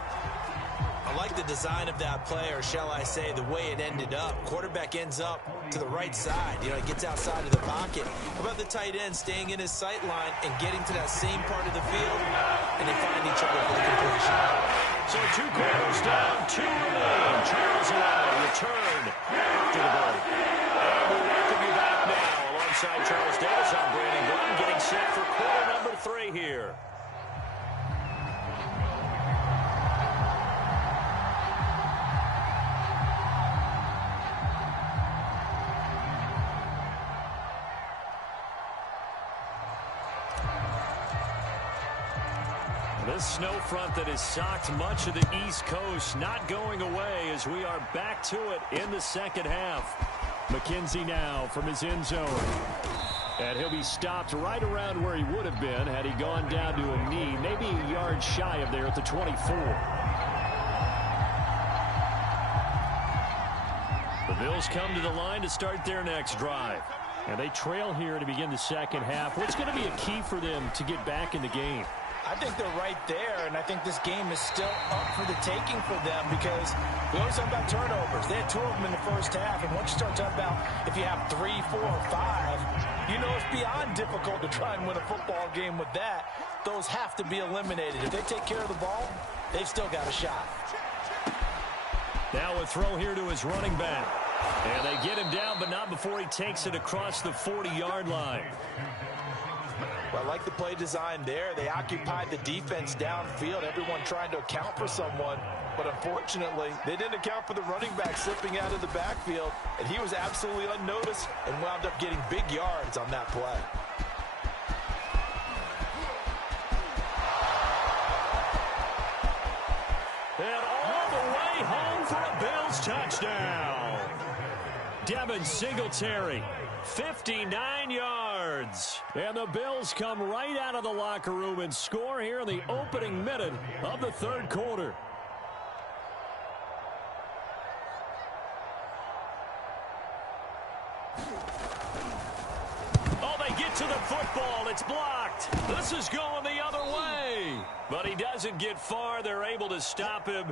I like the design of that play, or shall I say the way it ended up. Quarterback ends up to the right side. You know, he gets outside of the pocket. How about the tight end staying in his sight line and getting to that same part of the field, and they find each other for the completion. So 2 quarters down, 2 remain. Charles Allen return to the break. And we'll welcome you back now alongside Charles Davis. I'm Brandon Glenn, getting set for quarter number 3 here. This snow front that has socked much of the East Coast not going away as we are back to it in the second half. McKenzie now from his end zone. And he'll be stopped right around where he would have been had he gone down to a knee, maybe a yard shy of there at the 24. The Bills come to the line to start their next drive. And they trail here to begin the second half. What's going to be a key for them to get back in the game? I think they're right there, and I think this game is still up for the taking for them because we always talk about turnovers. They had 2 of them in the first half, and once you start talking about if you have 3, 4, 5, you know it's beyond difficult to try and win a football game with that. Those have to be eliminated. If they take care of the ball, they've still got a shot. Now a throw here to his running back. And they get him down, but not before he takes it across the 40-yard line. Well, I like the play design there. They occupied the defense downfield, everyone trying to account for someone. But unfortunately, they didn't account for the running back slipping out of the backfield, and he was absolutely unnoticed and wound up getting big yards on that play. And all the way home for a Bills touchdown. Devin Singletary, 59 yards. And the Bills come right out of the locker room and score here in the opening minute of the third quarter. Oh, they get to the football. It's blocked. This is going the other way. But he doesn't get far. They're able to stop him.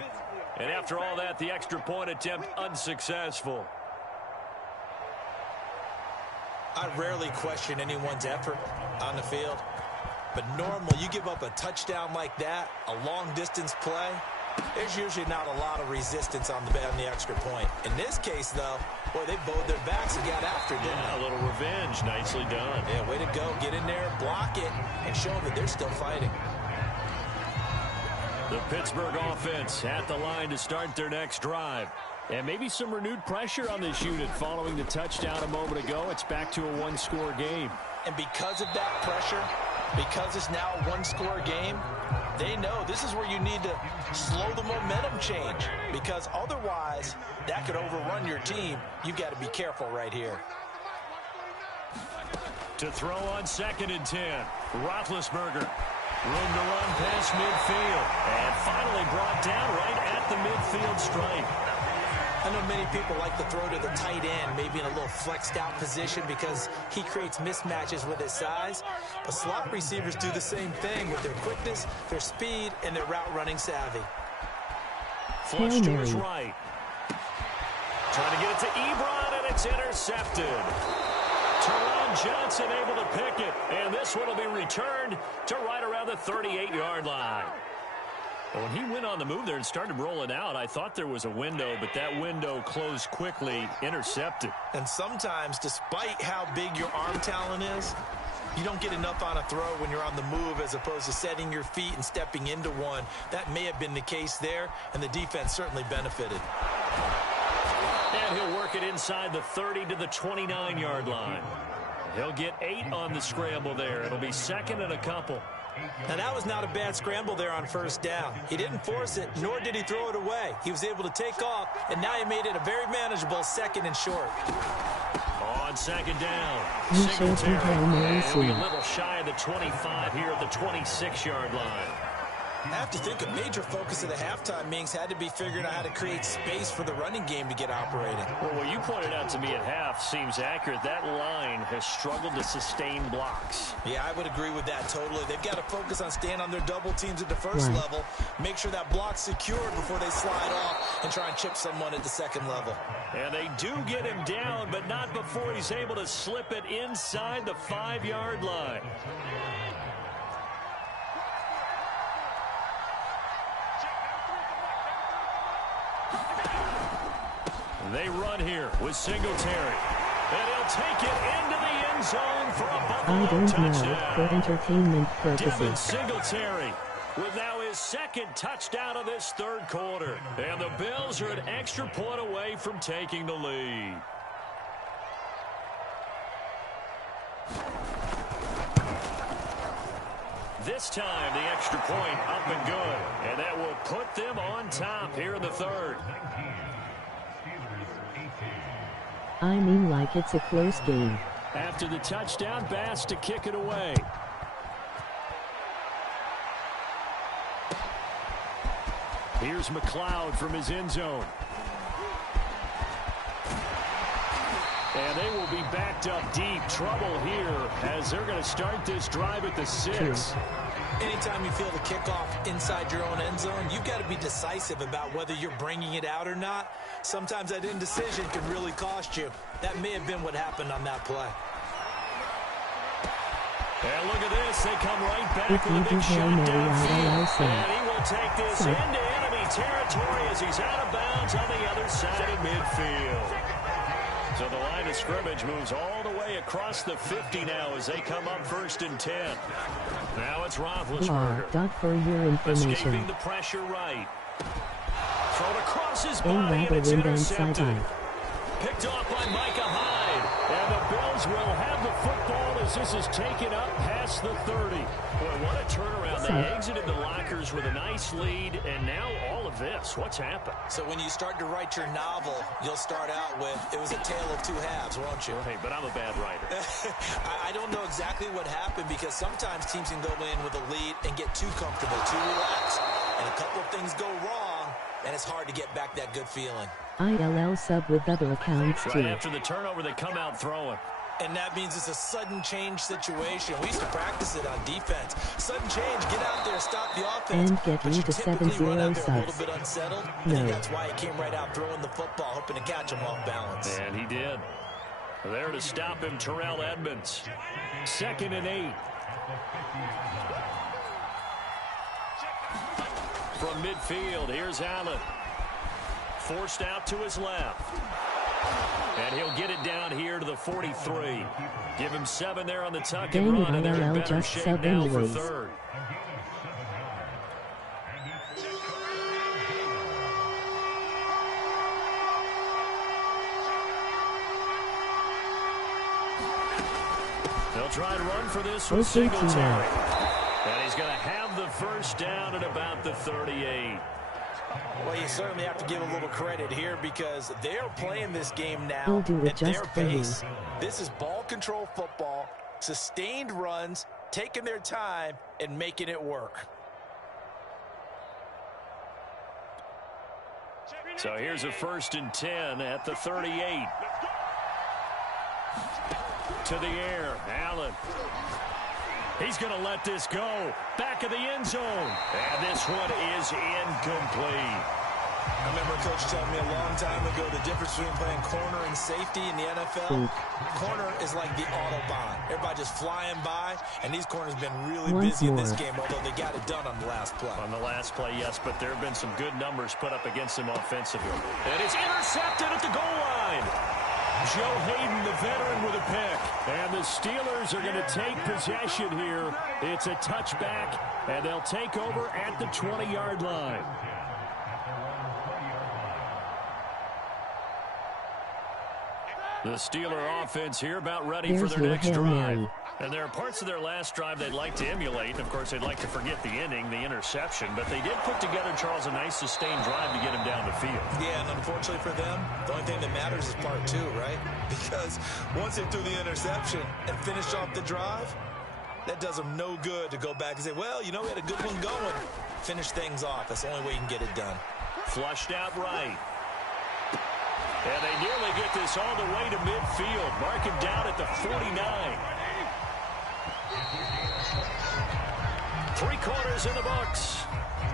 And after all that, the extra point attempt unsuccessful. I rarely question anyone's effort on the field. But normally, you give up a touchdown like that, a long-distance play, there's usually not a lot of resistance on the extra point. In this case, though, boy, they bowed their backs and got after it, didn't they? A little revenge. Nicely done. Yeah, way to go. Get in there, block it, and show them that they're still fighting. The Pittsburgh offense at the line to start their next drive. And maybe some renewed pressure on this unit following the touchdown a moment ago. It's back to a one-score game. And because of that pressure, because it's now a one-score game, they know this is where you need to slow the momentum change, because otherwise that could overrun your team. You've got to be careful right here. To throw on 2nd and 10, Roethlisberger. Room to run past midfield. And finally brought down right at the midfield stripe. I know many people like to throw to the tight end, maybe in a little flexed out position because he creates mismatches with his size. But slot receivers do the same thing with their quickness, their speed, and their route running savvy. Flush to his right. Trying to get it to Ebron, and it's intercepted. Teron Johnson able to pick it, and this one will be returned to right around the 38-yard line. When he went on the move there and started rolling out, I thought there was a window, but that window closed quickly, intercepted. And sometimes, despite how big your arm talent is, you don't get enough on a throw when you're on the move as opposed to setting your feet and stepping into one. That may have been the case there, and the defense certainly benefited. And he'll work it inside the 30 to the 29-yard line. He'll get 8 on the scramble there. It'll be 2nd and a couple. Now, that was not a bad scramble there on first down. He didn't force it, nor did he throw it away. He was able to take off, and now he made it a very manageable 2nd and short. On 2nd down, You Singletary. showed me And a little shy of the 25 here at the 26-yard line. I have to think a major focus of the halftime meetings had to be figuring out how to create space for the running game to get operating. Well, what you pointed out to me at half seems accurate. That line has struggled to sustain blocks. Yeah, I would agree with that totally. They've got to focus on staying on their double teams at the first level, make sure that block's secured before they slide off and try and chip someone at the second level. And they do get him down, but not before he's able to slip it inside the 5-yard line. They run here with Singletary. And he'll take it into the end zone for a Buffalo touchdown. Know, for entertainment purposes. Devin Singletary with now his 2nd touchdown of this third quarter. And the Bills are an extra point away from taking the lead. This time the extra point up and good. And that will put them on top here in the third. I mean, like it's a close game. After the touchdown, Bass to kick it away. Here's McLeod from his end zone. And they will be backed up deep. Trouble here as they're going to start this drive at the 6. Anytime you feel the kickoff inside your own end zone, you've got to be decisive about whether you're bringing it out or not. Sometimes that indecision can really cost you. That may have been what happened on that play. And look at this. They come right back with a big shot downfield. And he will take this into enemy territory as he's out of bounds on the other side of midfield. So the line of scrimmage moves all the way across the 50 now as they come up 1st and 10. Now it's Roethlisberger. For your information. Escaping the pressure right. Thrown across his A body and it's wind intercepted. sideline. Picked off by Micah Hyde. And the Bills will have the football as this is taken up past the 30. Boy, what a turnaround. They exited the lockers with a nice lead, and now all of this. What's happened? So when you start to write your novel, you'll start out with, it was a tale of two halves, won't you? Hey, but I'm a bad writer. I don't know exactly what happened because sometimes teams can go in with a lead and get too comfortable, too relaxed, and a couple of things go wrong, and it's hard to get back that good feeling. ILL sub with other accounts too. Right after the turnover, they come out throwing. And that means it's a sudden change situation. We used to practice it on defense. Sudden change, get out there, stop the offense. And get me to 7-0 subs. A little bit unsettled. No. I think that's why he came right out throwing the football, hoping to catch him off balance. And he did. There to stop him, Terrell Edmonds. 2nd and 8. From midfield, here's Allen. Forced out to his left. And he'll get it down here to the 43. Give him 7 there on the tuck and run, and they're in better shape now for 3rd. They'll try and run for this with Singletary. And he's going to have the 1st down at about the 38. Well, you certainly have to give a little credit here because they're playing this game now at their pace. This is ball control football, sustained runs, taking their time, and making it work. So here's a 1st and 10 at the 38. To the air, Allen. He's going to let this go. Back of the end zone. And this one is incomplete. I remember a coach telling me a long time ago the difference between playing corner and safety in the NFL. Corner is like the Autobahn. Everybody just flying by, and these corners have been really busy in this game, although they got it done on the last play. On the last play, yes, but there have been some good numbers put up against him offensively. And it's intercepted at the goal line. Joe Hayden, the veteran, with a pick. And the Steelers are going to take possession here. It's a touchback, and they'll take over at the 20-yard line. The Steeler offense here about ready for their next drive. And there are parts of their last drive they'd like to emulate. And, of course, they'd like to forget the inning, the interception. But they did put together, Charles, a nice sustained drive to get him down the field. Yeah, and unfortunately for them, the only thing that matters is part 2, right? Because once they threw the interception and finished off the drive, that does them no good to go back and say, well, you know, we had a good one going. Finish things off. That's the only way you can get it done. Flushed out right. And they nearly get this all the way to midfield. Mark him down at the 49. 3 quarters in the books.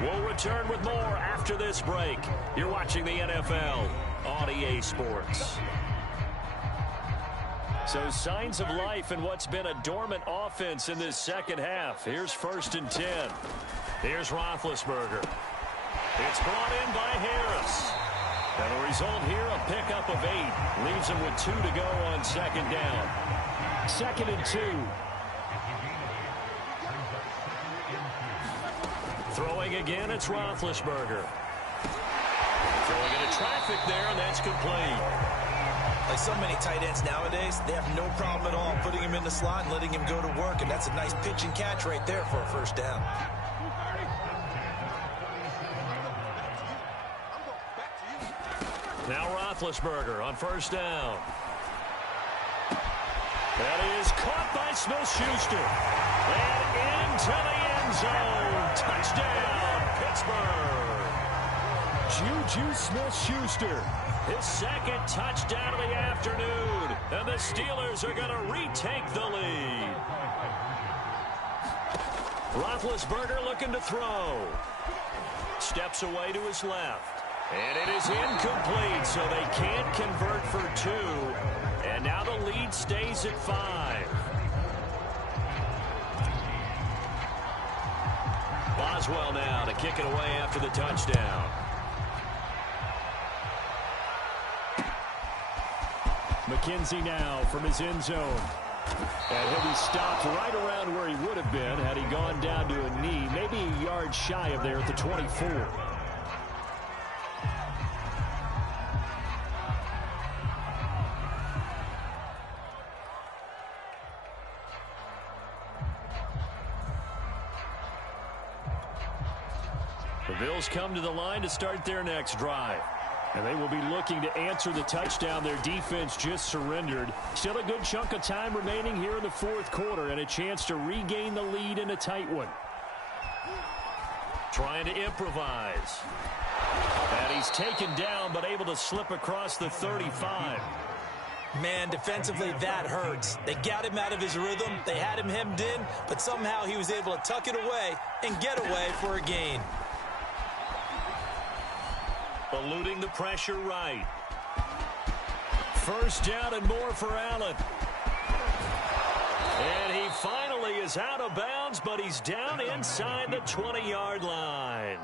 We'll return with more after this break. You're watching the NFL on EA Sports. So signs of life in what's been a dormant offense in this second half. Here's 1st and 10. Here's Roethlisberger. It's brought in by Harris. And the result here, a pickup of 8. Leaves him with 2 to go on 2nd down. 2nd and 2. Throwing again, it's Roethlisberger. Throwing into traffic there, and that's complete. Like so many tight ends nowadays, they have no problem at all putting him in the slot and letting him go to work. And that's a nice pitch and catch right there for a 1st down. Now Roethlisberger on 1st down. That is caught by Smith-Schuster. And into the end zone. Touchdown, Pittsburgh. Juju Smith-Schuster. His 2nd touchdown of the afternoon. And the Steelers are going to retake the lead. Roethlisberger looking to throw. Steps away to his left. And it is incomplete, so they can't convert for 2. And now the lead stays at 5. Boswell now to kick it away after the touchdown. McKenzie now from his end zone. And he'll be stopped right around where he would have been had he gone down to a knee, maybe a yard shy of there at the 24. The Bills come to the line to start their next drive. And they will be looking to answer the touchdown their defense just surrendered. Still a good chunk of time remaining here in the fourth quarter and a chance to regain the lead in a tight one. Trying to improvise. And he's taken down but able to slip across the 35. Man, defensively, that hurts. They got him out of his rhythm. They had him hemmed in, but somehow he was able to tuck it away and get away for a gain. Eluding the pressure right. First down and more for Allen. And he finally is out of bounds, but he's down inside the 20-yard line.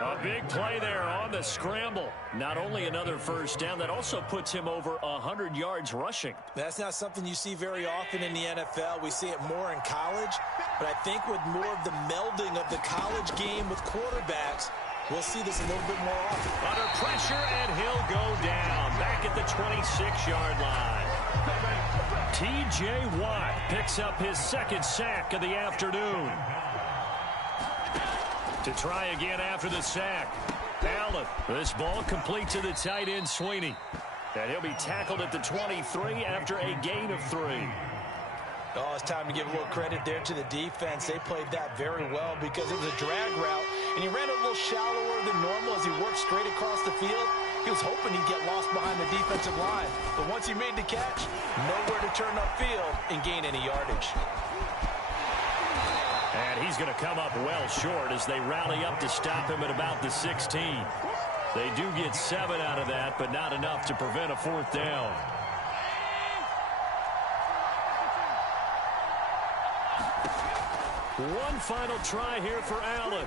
A big play there on the scramble. Not only another first down, that also puts him over 100 yards rushing. That's not something you see very often in the NFL. We see it more in college, but I think with more of the melding of the college game with quarterbacks, we'll see this a little bit more often. Under pressure, and he'll go down. Back at the 26-yard line. T.J. Watt picks up his second sack of the afternoon. To try again after the sack. Allen. This ball complete to the tight end, Sweeney. And he'll be tackled at the 23 after a gain of 3. Oh, it's time to give a little credit there to the defense. They played that very well because it was a drag route, and he ran a little shallower than normal as he worked straight across the field. He was hoping he'd get lost behind the defensive line, but once he made the catch, nowhere to turn upfield and gain any yardage. And he's going to come up well short as they rally up to stop him at about the 16. They do get 7 out of that, but not enough to prevent a fourth down. One final try here for Allen.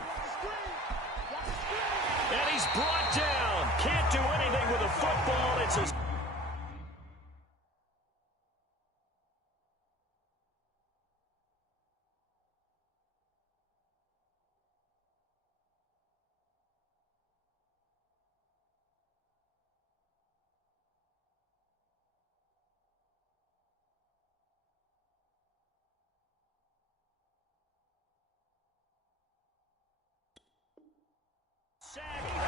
And he's brought down. Can't do anything with a football. It's a...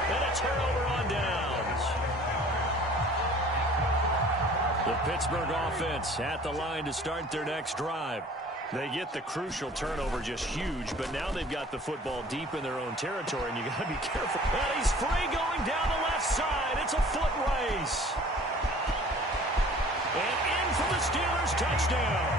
And a turnover on downs. The Pittsburgh offense at the line to start their next drive. They get the crucial turnover, just huge, but now they've got the football deep in their own territory, and you got to be careful. And he's free going down the left side. It's a foot race. And in for the Steelers touchdown.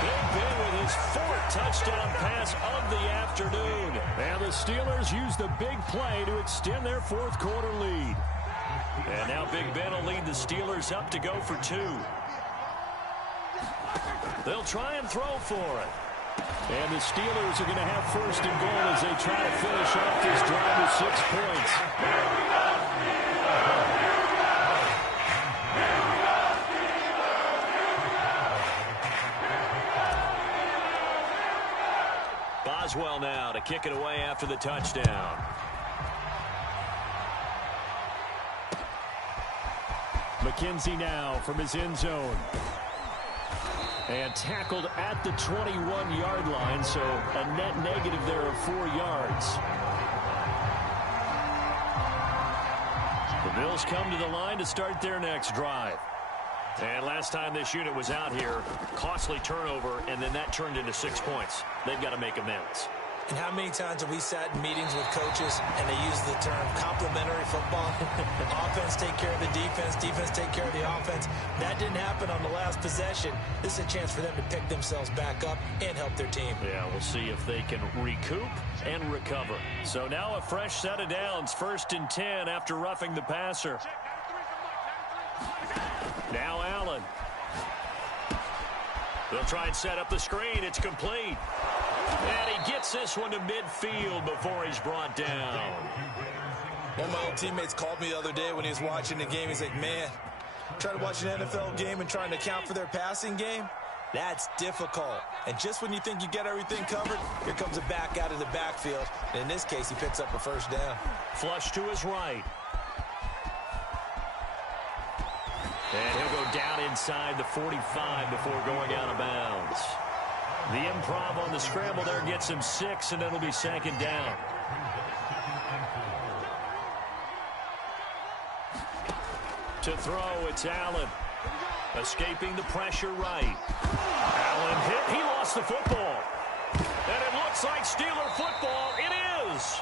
Big Ben with his 4th touchdown pass of the afternoon. And the Steelers use the big play to extend their fourth quarter lead. And now Big Ben will lead the Steelers up to go for 2. They'll try and throw for it. And the Steelers are going to have first and goal as they try to finish off this drive with 6 points. Boswell now to kick it away after the touchdown. McKenzie now from his end zone. And tackled at the 21-yard line, so a net negative there of 4 yards. The Bills come to the line to start their next drive. And last time this unit was out here, costly turnover, and then that turned into 6 points. They've got to make amends. And how many times have we sat in meetings with coaches and they use the term complementary football? Offense take care of the defense, defense take care of the offense. That didn't happen on the last possession. This is a chance for them to pick themselves back up and help their team. Yeah, we'll see if they can recoup and recover. So now a fresh set of downs, 1st and 10 after roughing the passer. Now Allen. They'll try and set up the screen. It's complete. And he gets this one to midfield before he's brought down. One of my old teammates called me the other day when he was watching the game. He's like, man, Try to watch an NFL game and trying to account for their passing game. That's difficult. And just when you think you get everything covered, here comes a back out of the backfield. And in this case, he picks up a first down. Flush to his right. And he'll go down inside the 45 before going out of bounds. The improv on the scramble there gets him 6, and it'll be second down. To throw, it's Allen. Escaping the pressure right. Allen hit. He lost the football. And it looks like Steeler football. It is.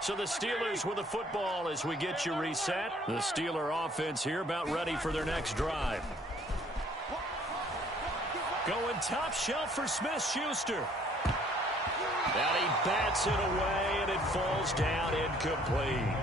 So the Steelers with the football as we get you reset. The Steeler offense here about ready for their next drive. Going top shelf for Smith-Schuster. And he bats it away, and it falls down incomplete.